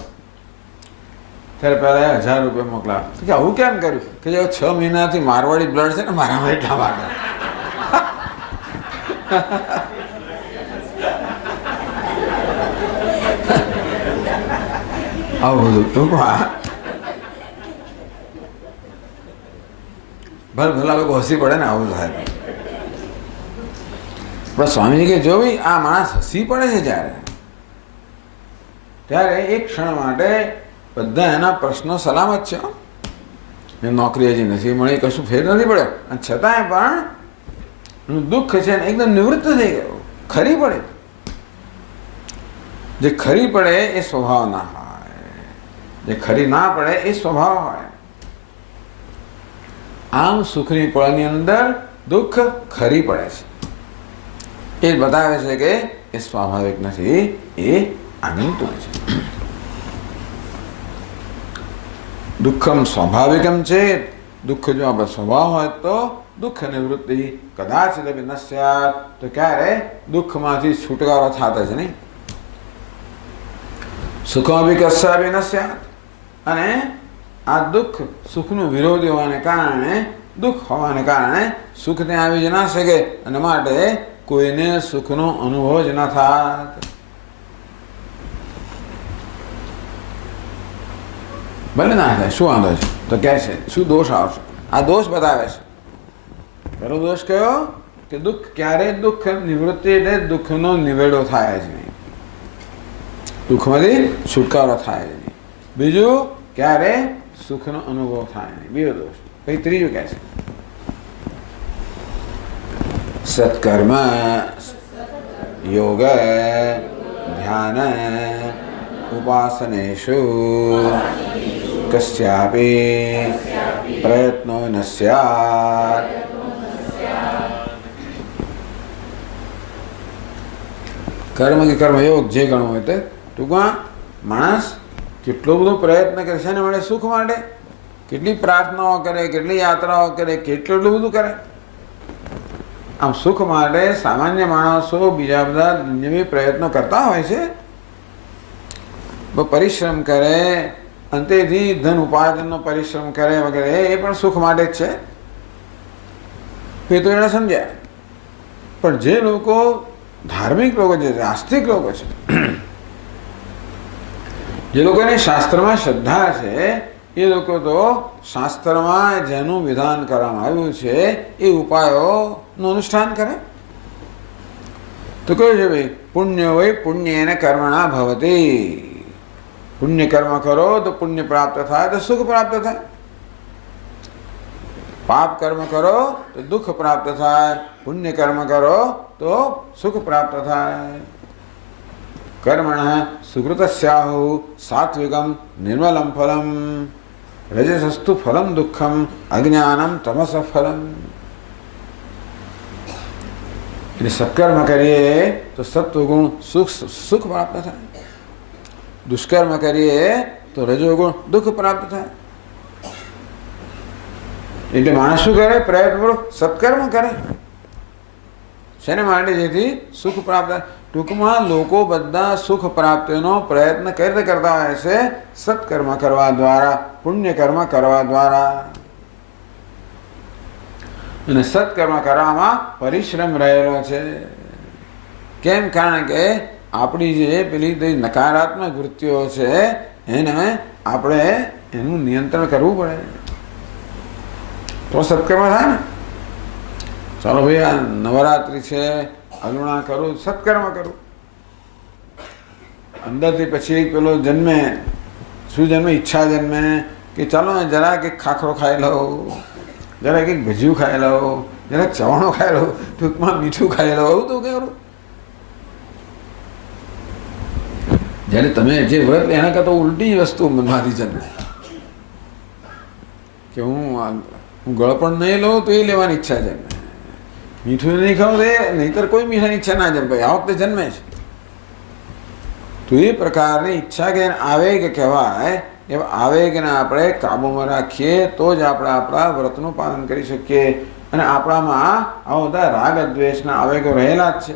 ત્યારે પહેલા 1000 રૂપિયા મોકલા. કે આવું કેમ કર્યું? કે 6 મહિનાથી મારવાડી બ્લડ છે ને મારામાં, એટલા માટે. આવું બધું ટૂંકમાં ભલા લોકો હસી પડે ને આવું થાય. પણ સ્વામીજી કે જો ભાઈ આ માણસ હસી પડે છે ત્યારે એક ક્ષણ માટે બધા એના પ્રશ્નો સલામત છે. એ નોકરી હજી નથી મળી, કશું ફેર નથી પડ્યો, અને છતાંય પણ દુઃખ છે ને એકદમ નિવૃત્ત થઈ ગયું. ખરી પડે, જે ખરી પડે એ સ્વભાવ ના હોય, જે ખરી ના પડે એ સ્વભાવ હોય. આમ સુખની પળની અંદર દુઃખ ખરી પડે છે. એ બતાવે છે કે એ સ્વાભાવિક નથી, એ આગંતુક છે. દુઃખમ સ્વાભાવિકમ છે. દુઃખ જો આપણો સ્વભાવ હોય તો દુઃખ નિવૃત્તિ કદાચ ન સ્યાત, તો ક્યારે દુઃખમાંથી છુટકારો થતો છે નહીં. સુખમાં બી કશાભી ન સ્યાત. અને આ દુઃખ સુખનું વિરોધી હોવાને કારણે, દુઃખ હોવાને કારણે સુખ ત્યાં આવી જ ના શકે, અને માટે કોઈને સુખનો અનુભવ જ ના થાય. ભલે ના થાય, શું વાંધો છે? તો કહે છે શું દોષ આવશે? આ દોષ બતાવે છે. પેલો દોષ કયો કે દુઃખ ક્યારે દુઃખ નિવૃત્તિ એટલે દુઃખનો નિવેડો થાય જ નહીં, દુઃખમાંથી છુટકારો થાય જ નહીં. બીજું ક્યારે સુખનો અનુભવ થાય નહીં, બીજો દોષ. પછી ત્રીજું કહે છે સત્કર્મ યોગ ધ્યાન ઉપાસનેષુ કસ્યાપી પ્રયત્નો ન સ્યાત. કર્મ કે કર્મયોગ જે ગણવું હોય તે. ટૂંકમાં માણસ કેટલો બધો પ્રયત્ન કરે છે ને માટે સુખ માટે, કેટલી પ્રાર્થનાઓ કરે, કેટલી યાત્રાઓ કરે, કેટલું બધું કરે. આમ સુખ માટે સામાન્ય માણસો બીજા બધા દુનિયાવી પ્રયત્નો કરતા હોય છે, પરિશ્રમ કરે, અંતેથી ધન ઉપાર્જનનો પરિશ્રમ કરે વગેરે, એ પણ સુખ માટે જ છે. એ તો એને સમજાય. પણ જે લોકો ધાર્મિક લોકો છે, આસ્તિક લોકો છે, જે લોકોને શાસ્ત્રમાં શ્રદ્ધા છે એ લોકો તો શાસ્ત્રમાં જેનું વિધાન કરવામાં આવ્યું છે એ ઉપાયોનું અનુષ્ઠાન કરે. તો કહ્યું છે ભાઈ પુણ્ય વય પુણ્યેન કર્મણા ભવતી. પુણ્ય કર્મ કરો તો પુણ્ય પ્રાપ્ત થાય તો સુખ પ્રાપ્ત થાય. પાપ કર્મ કરો તો દુઃખ પ્રાપ્ત થાય. પુણ્ય કર્મ કરો તો સુખ પ્રાપ્ત થાય. કર્મણ સુકૃતસ્યાહુ સાત્વિકમ નિર્મલમ ફલમ રજસસ્તુ ફલમ દુઃખમ અજ્ઞાનમ તમસ ફલમ. એટલે સત્કર્મ કરીએ તો સત્વગુણ સુખ પ્રાપ્ત થાય. દુષ્કર્મ કરીએ તો રજોગુણ દુઃખ પ્રાપ્ત થાય. એટલે માણસ શું કરે? પ્રયત્નપૂર્વક સત્કર્મ કરે. શેને માટે? જેથી સુખ પ્રાપ્ત થાય. ટૂંકમાં લોકો બધા સુખ પ્રાપ્તિનો પ્રયત્ન કઈ રીતે કરતા હોય છે? સત્કર્મ કરવા દ્વારા, પુણ્ય કર્મ કરવા દ્વારા. અને સત્કર્મ કરવામાં પરિશ્રમ રહેલો છે. કેમ? કારણ કે આપણી જે પેલી નકારાત્મક વૃત્તિઓ છે એને આપણે એનું નિયંત્રણ કરવું પડે તો સત્કર્મ થાય ને. ચાલો ભાઈ આ નવરાત્રિ છે, અલુણા કરું, સત્કર્મ કરું. અંદરથી પછી પેલો જન્મે, શું જન્મે? ઈચ્છા જન્મે કે ચાલો જરા કંઈક ખાખરો ખાઈ લઉં, જરા કંઈક ભજીયું ખાઈ લઉં, જરા ચવાણો ખાઈ લઉં, ટૂંકમાં મીઠું ખાઈ લઉં. આવું તો કરું. જ્યારે તમે જે વ્રત એના કરતા ઉલટી વસ્તુ મનમાંથી જન્મે કે હું ગળપણ નહીં લઉં તો એ લેવાની ઈચ્છા જન્મે. મીઠું નહીં ખાવ એ નહીંતર કોઈ મીઠાની ઈચ્છા ના જન્મે. આ વખતે જન્મે છે તો એ પ્રકારની ઈચ્છા કે આવેગ કહેવાય. એવા આવેગને આપણે કાબૂમાં રાખીએ તો જ આપણે આપણા વ્રતનું પાલન કરી શકીએ. અને આપણામાં આવા બધા રાગ દ્વેષના આવેગો રહેલા જ છે.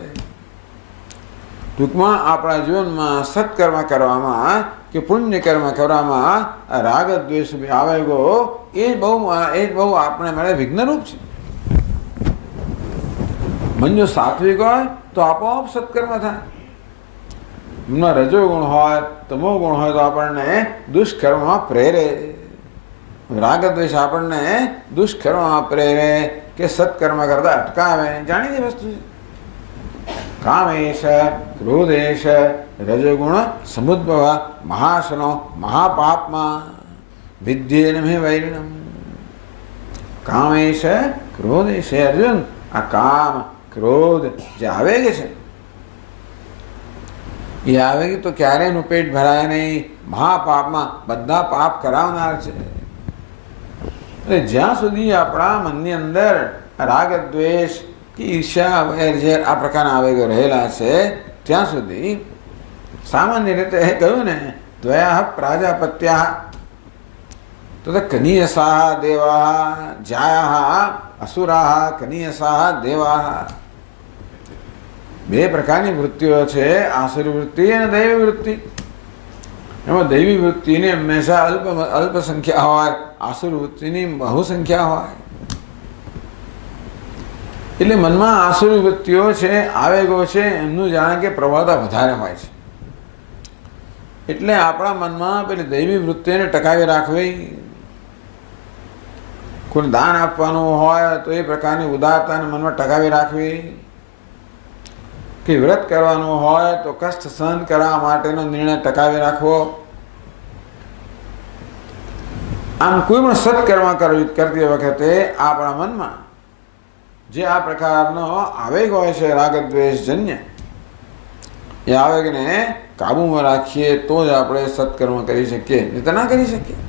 ટૂંકમાં આપણા જીવનમાં સત્કર્મ કરવામાં કે પુણ્ય કર્મ કરવામાં રાગ દ્વેષ આવેગો એ બહુ આપણે મળે વિઘ્નરૂપ છે. મન જો સાત્વિક હોય તો આપોઆપ સત્કર્મ થાય. મનમાં રજોગુણ હોય, તમો ગુણ હોય તો આપણને દુષ્કર્મમાં પ્રેરે. રાગ દ્વેષ આપણને દુષ્કર્મમાં પ્રેરે કે સત્કર્મ કરતા અટકાવે. જાણીતી વસ્તુ છે. કામેશ ક્રોધેશ રજોગુણ સમુદ્ભવ મહાશનો મહાપાપમાં વિદ્યેન મે વૈરિણમ. કામેશ ક્રોધેશ. અર્જુન, આ કામ ક્રોધ જે આવેગ છે એ આવેગ તો ક્યારેય એનું પેટ ભરાય નહીં. મહાપાપમાં બધા પાપ કરાવનાર છે. એટલે જ્યાં સુધી આપણા મનની અંદર રાગ દ્વેષ કે ઈર્ષ્યા વેર ઝેર આ પ્રકારના આવેગો રહેલા છે ત્યાં સુધી સામાન્ય રીતે કહ્યું ને દ્વયા પ્રાજાપત્યા તો કનીયસા દેવા જાયા અસુરા કનીયસા દેવા. બે પ્રકારની વૃત્તિઓ છે, આસુરી વૃત્તિ અને દૈવી વૃત્તિ. એમાં દૈવી વૃત્તિની હંમેશા અલ્પ સંખ્યા હોય, આસુરી વૃત્તિની બહુ સંખ્યા હોય. એટલે મનમાં આસુરી વૃત્તિઓ છે, આવેગો છે, એમનું જાણે કે પ્રબળતા વધારે હોય છે. એટલે આપણા મનમાં પેલી દૈવી વૃત્તિને ટકાવી રાખવી. કોઈ દાન આપવાનું હોય તો એ પ્રકારની ઉદારતાને મનમાં ટકાવી રાખવી. કે વ્રત કરવાનું હોય તો કષ્ટ સહન કરવા માટેનો નિર્ણય ટકાવી રાખવો. આમ કોઈ પણ સત્કર્મ કરતી વખતે આપણા મનમાં જે આ પ્રકારનો આવેગ હોય છે રાગદ્વેષજન્ય, એ આવેગને કાબૂમાં રાખીએ તો જ આપણે સત્કર્મ કરી શકીએ, નહીં તો ના કરી શકીએ.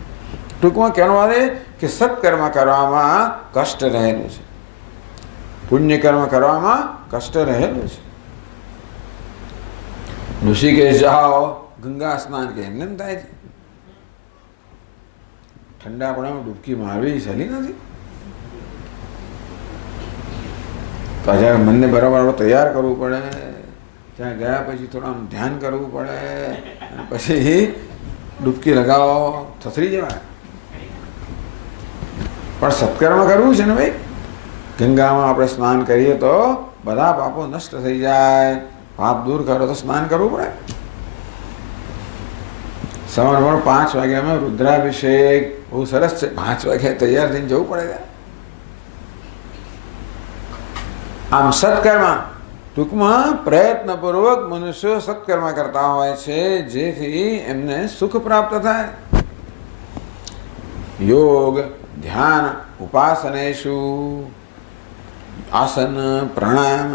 ટૂંકમાં કહેવાનું આવે કે સત્કર્મ કરવામાં કષ્ટ રહેલું છે, પુણ્ય કર્મ કરવામાં કષ્ટ રહેલું છે. ઋષિકેશ જાઓ, ગંગા સ્નાન કે એમને થાય છે. ઠંડા પણામાં ડૂબકી મારવી સહેલી નથી. પાછા મનને બરાબર તૈયાર કરવું પડે. ત્યાં ગયા પછી થોડા આમ ધ્યાન કરવું પડે, પછી ડૂબકી લગાવો, થથરી જવાય. પણ સત્કર્મ કરવું છે ને ભાઈ. ગંગામાં આપણે સ્નાન કરીએ તો બધા પાપો નષ્ટ થઈ જાય. પાપ દૂર કરો તો સ્નાન કરવું પડે. સવારમાં 5 વાગ્યામાં રુદ્રાભિષેક બહુ સરસ છે. 5 વાગ્યા તૈયાર થઈને જવું પડે. આમ સત્કર્મ, ટૂંકમાં પ્રયત્નપૂર્વક મનુષ્યો સત્કર્મ કરતા હોય છે જેથી એમને સુખ પ્રાપ્ત થાય. યોગ, ધ્યાન, ઉપાસનેશુ, આસન, પ્રાણાયામ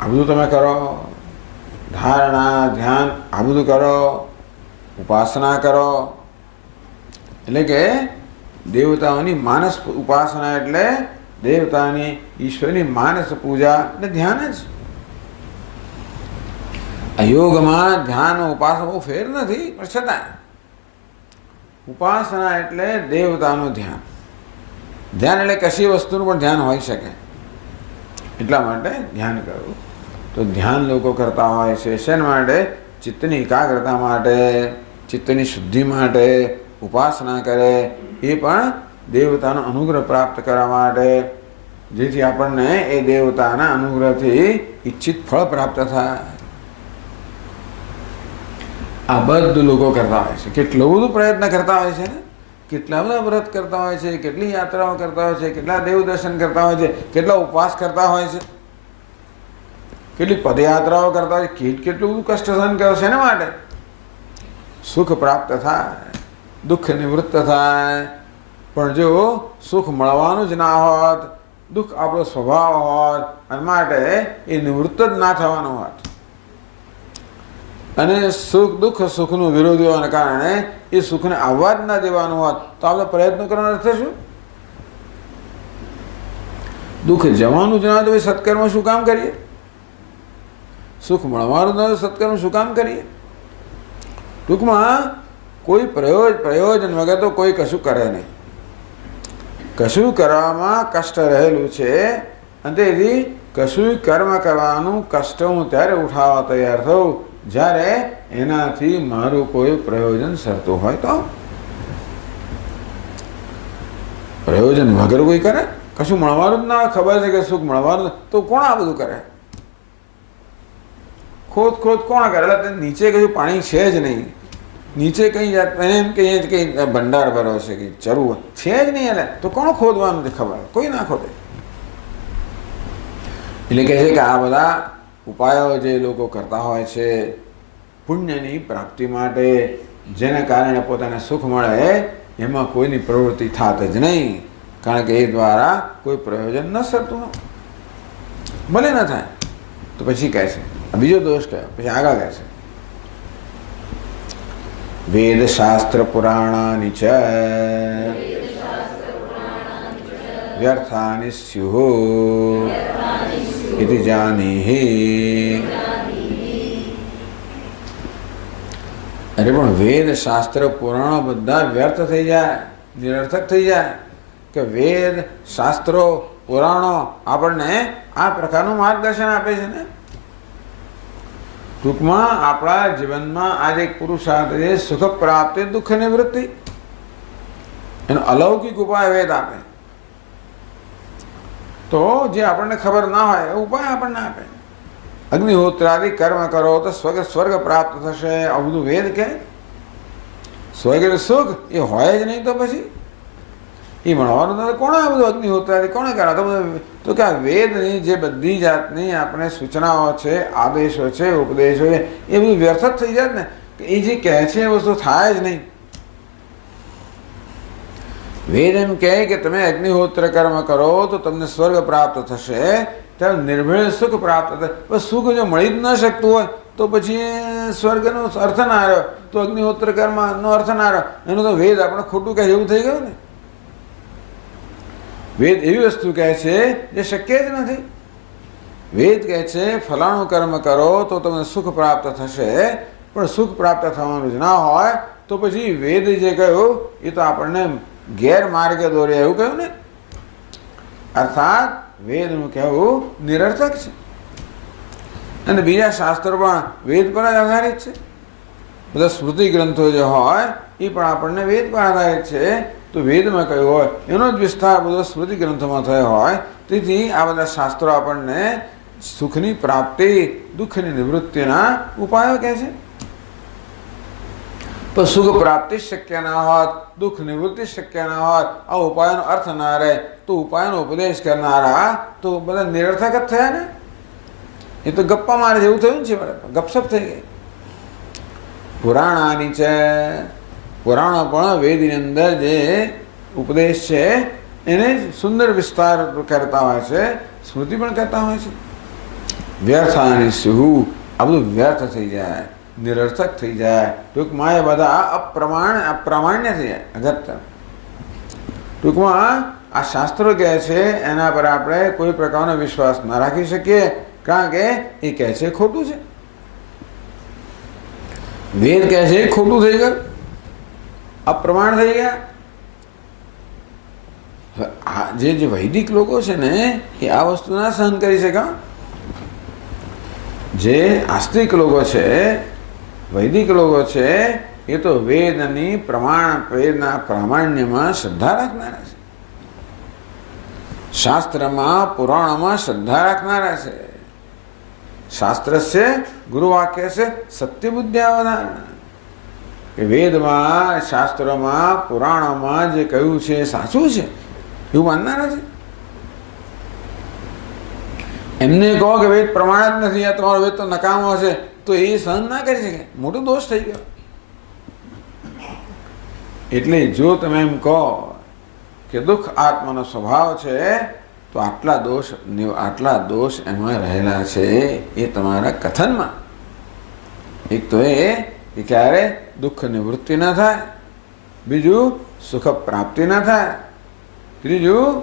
આ બધું તમે કરો. ધારણા, ધ્યાન આ બધું કરો. ઉપાસના કરો એટલે કે દેવતાઓની માનસ ઉપાસના એટલે દેવતાની ઈશ્વરની માનસ પૂજા એટલે ધ્યાન જ. આ યોગમાં ધ્યાન ઉપાસના બહુ ફેર નથી, પણ છતાં ઉપાસના એટલે દેવતાનું ધ્યાન. ધ્યાન એટલે કશી વસ્તુનું પણ ધ્યાન હોઈ શકે, એટલા માટે ધ્યાન કરવું. તો ધ્યાન લોકો કરતા હોય છે શેના માટે? ચિત્તની એકાગ્રતા માટે, ચિત્તની શુદ્ધિ માટે ઉપાસના કરે, એ પણ દેવતાનો અનુગ્રહ પ્રાપ્ત કરવા માટે, જેથી આપણને એ દેવતાના અનુગ્રહથી ઈચ્છિત ફળ પ્રાપ્ત થાય. આ બધું લોકો કરતા હોય છે. કેટલું બધું પ્રયત્ન કરતા હોય છે ને, કેટલા બધા વ્રત કરતા હોય છે, કેટલી યાત્રાઓ કરતા હોય છે, કેટલા દેવ દર્શન કરતા હોય છે, કેટલા ઉપવાસ કરતા હોય છે, કેટલી પદયાત્રાઓ કરતા હોય છે, કેટલું બધું કષ્ટ સહન કરે છે. એના માટે સુખ પ્રાપ્ત થાય, દુઃખ નિવૃત્ત થાય. પણ જો સુખ મળવાનું જ ના હોત, દુઃખ આપણો સ્વભાવ હોત, અને માટે એ નિવૃત્ત જ ના થવાનું હોત, અને સુખ દુઃખ સુખનું વિરોધી હોવાને કારણે એ સુખને આવવા જ ના દેવાનું હોત, તો આપણે પ્રયત્ન કરવાનો અર્થ શું? દુઃખ જવાનું જ ના તો સત્કર્મ શું કામ કરીએ? સુખ મળવાનું ન સત્કર્મ શું કામ કરીએ? ટૂંકમાં કોઈ પ્રયોજન વગર તો કોઈ કશું કરે નહીં. કશું કરવામાં કષ્ટ રહેલું છે, અને તેથી કશું કર્મ કરવાનું કષ્ટ હું ત્યારે ઉઠાવવા તૈયાર થઉં જ્યારે એનાથી મારું કોઈ પ્રયોજન સરતું હોય. તો પ્રયોજન વગર કોઈ કરે? કશું મળવાનું જ ના, ખબર છે કે સુખ મળવાનું, તો કોણ આ બધું કરે? ખોદ કોણ કરે? એટલે નીચે કશું પાણી છે જ નહીં, નીચે કઈ એમ કહીએ કંઈ ભંડાર ભરો છે, કંઈ ચરવું છે જ નહીં, એટલે તો કોણ ખોદવાનું છે? ખબર કોઈ ના ખોદે. એટલે કહે છે કે આ બધા ઉપાયો જે લોકો કરતા હોય છે પુણ્યની પ્રાપ્તિ માટે, જેના કારણે પોતાને સુખ મળે, એમાં કોઈની પ્રવૃત્તિ થાત જ નહીં, કારણ કે એ દ્વારા કોઈ પ્રયોજન ન સરતું, ભલે ન થાય. તો પછી કહે છે બીજો દોષ કયો? પછી આગળ કહે છે વેદ શાસ્ત્ર પુરાણાની ચ વ્યર્થાનિ સ્યુઃ ઇતિ જાનીહિ. અરે પણ વેદ શાસ્ત્ર પુરાણો બધા વ્યર્થ થઈ જાય, નિરર્થક થઈ જાય. કે વેદ શાસ્ત્રો પુરાણો આપણને આ પ્રકારનું માર્ગદર્શન આપે છે ને. ટૂંકમાં આપણા જીવનમાં આજે એક પુરુષાર્થ છે સુખ પ્રાપ્તિ, દુઃખ નિવૃત્તિ. એનો અલૌકિક ઉપાય વેદ આપે. તો જે આપણને ખબર ના હોય એ ઉપાય આપણને આપે. અગ્નિહોત્રાદિ કર્મ કરો તો સ્વર્ગ પ્રાપ્ત થશે, આ બધું વેદ કહે. સ્વર્ગ સુખ એ હોય જ નહીં, તો પછી એ મળવાનું નથી. કોણે આ બધું અગ્નિહોત્રાદિ કોણે કર્યા? તો કે આ વેદની જે બધી જાતની આપણે સૂચનાઓ છે, આદેશો છે, ઉપદેશો છે, એ બધું વ્યર્થ જ થઈ જાય ને. એ જે કહે છે એ વસ્તુ થાય જ નહીં. વેદ એમ કહે કે તમે અગ્નિહોત્ર કર્મ કરો તો તમને સ્વર્ગ પ્રાપ્ત થશે, ત્યારે નિર્ભય સુખ પ્રાપ્ત થશે. પણ સુખ જો મળી જ ન શકતું હોય તો પછી સ્વર્ગનો અર્થ ના રહ્યો, તો અગ્નિહોત્ર કર્મનો અર્થ ના રહ્યો. એનું તો વેદ આપણે ખોટું કહે એવું થઈ ગયું ને. વેદ એવી વસ્તુ કહે છે જે શક્ય જ નથી. વેદ કહે છે ફલાણું કર્મ કરો તો તમને સુખ પ્રાપ્ત થશે, પણ સુખ પ્રાપ્ત થવાનું જ ના હોય તો પછી વેદ જે કહ્યું એ તો આપણને ગેરમાર્ગે દોરે એવું કહ્યું ને. અર્થાત વેદનું કહેવું નિરર્થક છે. અને બીજા શાસ્ત્રો પણ વેદ પર જ આધારિત છે. બધા સ્મૃતિ ગ્રંથો જે હોય એ પણ આપણને વેદ પર આધારિત છે. તો વેદમાં કહ્યું હોય એનો જ વિસ્તાર બધો સ્મૃતિ ગ્રંથોમાં થયો હોય. તેથી આ બધા શાસ્ત્રો આપણને સુખની પ્રાપ્તિ, દુઃખની નિવૃત્તિના ઉપાયો કહે છે. પણ સુખ પ્રાપ્તિ શક્ય ના હોત, દુઃખ નિવૃત્તિ શક્ય ના હોત, આ ઉપાયનો અર્થ ના રહે તો ઉપાયનો ઉપદેશ કરનારા તો બધા નિરર્થક જ થયા ને. એ તો ગપ્પા મારે જેવું થયું ને છે, ગપસપ થઈ ગઈ. પુરાણાની છે, પુરાણો પણ વેદની અંદર જે ઉપદેશ છે એને સુંદર વિસ્તાર કરતા હોય છે, સ્મૃતિ પણ કરતા હોય છે. વ્યર્થાની શું, આ બધું વ્યર્થ થઈ જાય, નિરર્થક થઈ જાય. ટૂંકમાં એ બધા અપ્રામાણ્ય થઈ જાય, અગત્ય. ટૂંકમાં આ શાસ્ત્રો કહે છે એના પર આપણે કોઈ પ્રકારનો વિશ્વાસ ના રાખી શકીએ, કારણ કે એ કહે છે ખોટું છે. વેદ કહે છે ખોટું થઈ ગયું, અપ્રમાણ થઈ ગયા. જે વૈદિક લોકો છે ને એ આ વસ્તુ ના સહન કરી શકે. જે આસ્તિક લોકો છે, વૈદિક લોકો છે, એ તો વેદની વેદના પ્રામાણ્યમાં શ્રદ્ધા રાખનારા છે, શાસ્ત્રમાં પુરાણોમાં શ્રદ્ધા રાખનારા છે. શાસ્ત્ર છે ગુરુવાક્ય છે સત્ય બુદ્ધિયાવધારણા. વેદમાં, શાસ્ત્રોમાં, પુરાણોમાં જે કહ્યું છે એ સાચું છે એવું માનનારા છે. એમને કહો કે વેદ પ્રમાણ જ નથી, આ તમારો વેદ તો નકામો છે, તો એ સહન ના કરી શકે, મોટો દોષ થઈ ગયો. એટલે જો તમે એમ કહો કે દુઃખ આત્માનો સ્વભાવ છે તો આટલા દોષ એમાં રહેલા છે એ તમારા કથનમાં. એક તો એ ક્યારે દુઃખ નિવૃત્તિ ના થાય, બીજું સુખ પ્રાપ્તિ ના થાય, ત્રીજું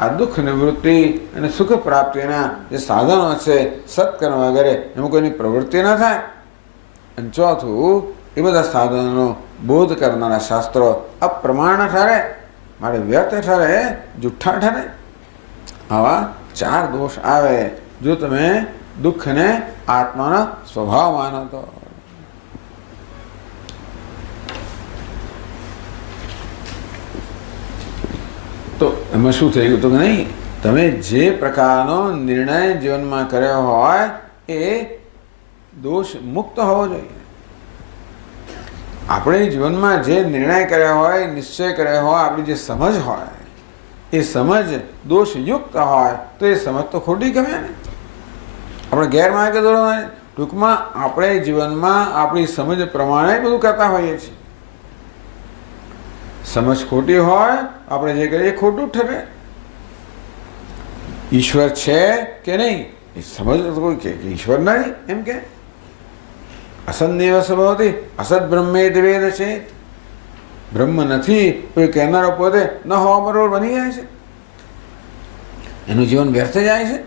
આ દુઃખ નિવૃત્તિ અને સુખ પ્રાપ્તિના જે સાધનો છે સત્કર્મ વગેરે એમાં કોઈની પ્રવૃત્તિ ના થાય, અને ચોથું એ બધા સાધનોનો બોધ કરનારા શાસ્ત્રો અપ્રમાણ ઠરે, માટે વ્યર્થ ઠરે, જુઠ્ઠા ઠરે. આવા 4 દોષ આવે જો તમે દુઃખને આત્માનો સ્વભાવ માનો તો. તો એમાં શું થઈ ગયું? તો નહીં, તમે જે પ્રકારનો નિર્ણય જીવનમાં કર્યો હોય એ દોષ મુક્ત હોવો જોઈએ. આપણે જીવનમાં જે નિર્ણય કર્યા હોય, નિશ્ચય કર્યા હોય, આપણી જે સમજ હોય એ સમજ દોષયુક્ત હોય તો એ સમજ તો ખોટી ગમે ને. આપણે ગેરમાર્ગે દોરવા. ટૂંકમાં આપણે જીવનમાં આપણી સમજ પ્રમાણે બધું કરતા હોઈએ છીએ. સમજ ખોટી હોય, આપણે જે કરીએ ખોટું જ ઠરે. ઈશ્વર છે કે નહીં એ સમજ કોઈ કે ઈશ્વર નહીં એમ કે અસત નિવસ ભવતી અસત બ્રહ્મેદ વેદ છે. બ્રહ્મ નથી કોઈ કહેનારો પોતે ન હોવા બરોબર બની જાય છે, એનું જીવન વ્યર્થ જાય છે.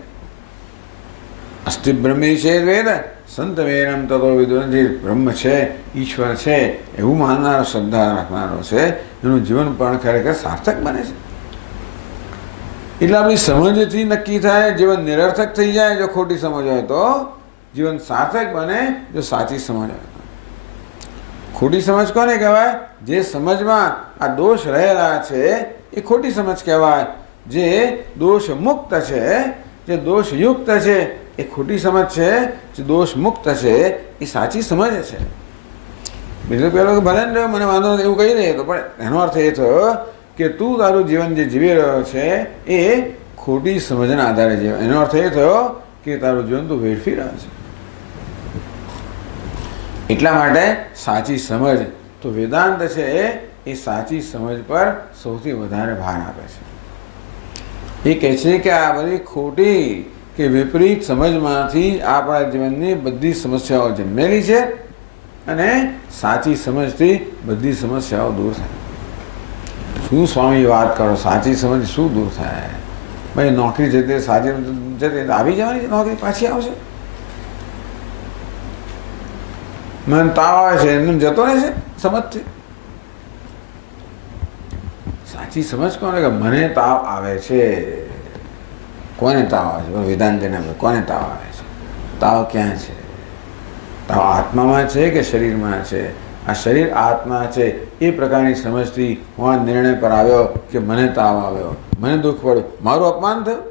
અસ્તિ બ્રહ્મે છે વેદ સંત વેદમ તતો વિદુર. જે બ્રહ્મ છે, ઈશ્વર છે એવું માનનારો, શ્રદ્ધા રાખનારો છે, એનું જીવન પણ ખરેખર સાર્થક બને છે. એટલે આપણી સમજથી નક્કી થાય. જીવન નિરર્થક થઈ જાય જો ખોટી સમજ હોય તો, જીવન સાર્થક બને જો સાચી સમજ હોય. ખોટી સમજ કોને કહેવાય? જે સમજમાં આ દોષ રહેલા છે એ ખોટી સમજ કહેવાય. જે દોષ મુક્ત છે, જે દોષયુક્ત છે એ ખોટી સમજ છે, જે દોષ મુક્ત છે એ સાચી સમજ છે. બીજું પેલો ભલે ને મને વાંધો નથી એવું કહી દઈએ તો, પણ એનો અર્થ એ થયો કે તું તારું જીવન જે જીવી રહ્યો છે એ ખોટી સમજના આધારે જીવે. એનો અર્થ એ થયો કે તારું જીવન તું વેડફી રહ્યો છે. એટલા માટે સાચી સમજ તો વેદાંત છે એ સાચી સમજ પર સૌથી વધારે ભાર આપે છે. એ કહે છે કે આ બધી ખોટી કે વિપરીત સમજમાંથી આપણા જીવનની બધી સમસ્યાઓ જન્મેલી છે અને સાચી સમજથી બધી સમસ્યાઓ દૂર થાય. શું સ્વામી વાત કરો, સાચી સમજ શું દૂર થાય? ભાઈ નોકરી જતી સાચી જતી આવી જવાની, નોકરી પાછી આવશે. મને તાવ આવે છે એમને જતો રહેશે સમજથી. સાચી સમજ કોને કે મને તાવ આવે છે? કોને તાવ આવે છે? વેદાંતને કોને તાવ આવે છે? તાવ ક્યાં છે? તાવ આત્મામાં છે કે શરીરમાં છે? આ શરીર આત્મા છે એ પ્રકારની સમજથી હું આ નિર્ણય પર આવ્યો કે મને તાવ આવ્યો, મને દુઃખ પડ્યું, મારું અપમાન થયું.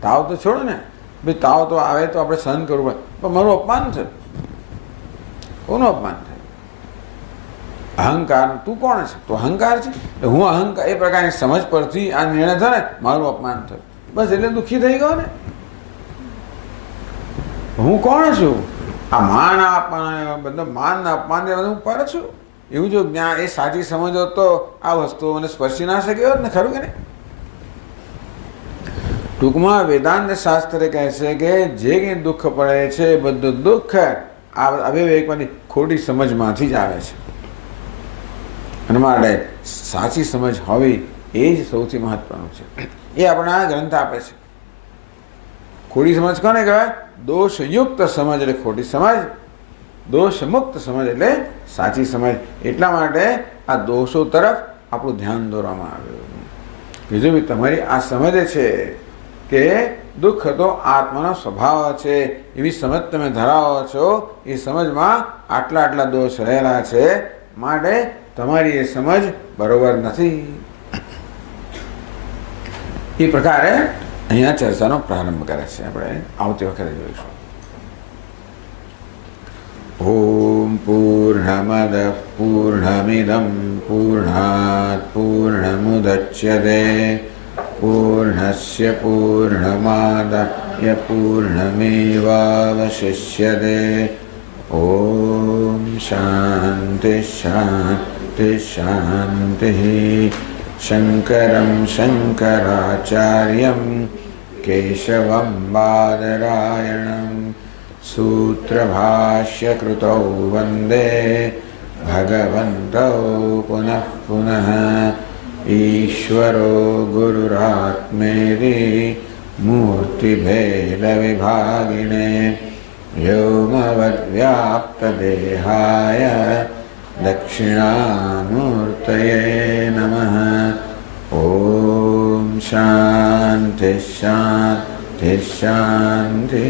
તાવ તો છોડો ને ભાઈ, તાવ તો આવે તો આપણે સહન કરવું પડે, પણ મારું અપમાન થયું. કોનું અપમાન થયું? અહંકાર તું કોણ છે? તો અહંકાર છે. હું અહંકાર એ પ્રકારની સમજ પરથી આ નિર્ણય થયો ને મારું અપમાન થયું, બસ એટલે દુઃખી થઈ ગયો ને. હું કોણ છું? આ માન અપમાન બધા માન અપમાન હું પર છું. એવું જો જ્ઞાન એ સાચી સમજ હોત તો આ વસ્તુઓ મને સ્પર્શી ના શક્યો હોત ને, ખરું કે નહીં? ટૂંકમાં વેદાંત શાસ્ત્ર કહે છે કે જે કંઈ દુઃખ પડે છે બધું દુઃખ આ અવિવેકમાંથી ખોટી સમજમાંથી જ આવે છે. અને માટે સાચી સમજ હોવી એ જ સૌથી મહત્વનું છે. એ આપણા ગ્રંથ આપે છે. ખોટી સમજ કોને કહેવાય? દોષયુક્ત સમજ એટલે ખોટી સમજ, દોષમુક્ત સમજ એટલે સાચી સમજ. એટલા માટે આ દોષો તરફ આપણું ધ્યાન દોરવામાં આવ્યું. બીજું બી તમારી આ સમજ છે કે દુઃખ તો આત્માનો સ્વભાવ છે એવી સમજ તમે ધરાવો છો. એ સમજમાં આટલા આટલા દોષ રહેલા છે, માટે તમારી એ સમજ બરોબર નથી. એ પ્રકારે અહીંયા ચર્ચાનો પ્રારંભ કરે છે. આપણે આવતી વખતે જોઈશું. ઓમ પૂર્ણમદ પૂર્ણમિદમ પૂર્ણાત પૂર્ણમુદચ્યતે પૂર્ણસ્ય પૂર્ણમાદાય પૂર્ણમેવાવશિષ્યતે. ઓમ શાંતિ શાંતિ શાંતિ. શંકરં શંકરાચાર્યં કેશવં બાદરાયણં સૂત્રભાષ્યકૃતૌ વંદે ભગવन्तૌ પુનઃ પુનઃ. ઈશ્વરો ગુરુરાત્મેતિ મૂર્તિભેદવિભાગિને વ્યોમવદ્વ્યાપ્તદેહાય દક્ષિણામૂર્તયે નમઃ. ઓમ શાંતિ શાંતિ શાંતિ.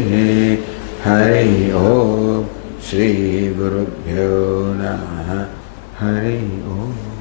હરિ ઓમ. શ્રી ગુરુભ્યો નમઃ. હરિ ઓમ.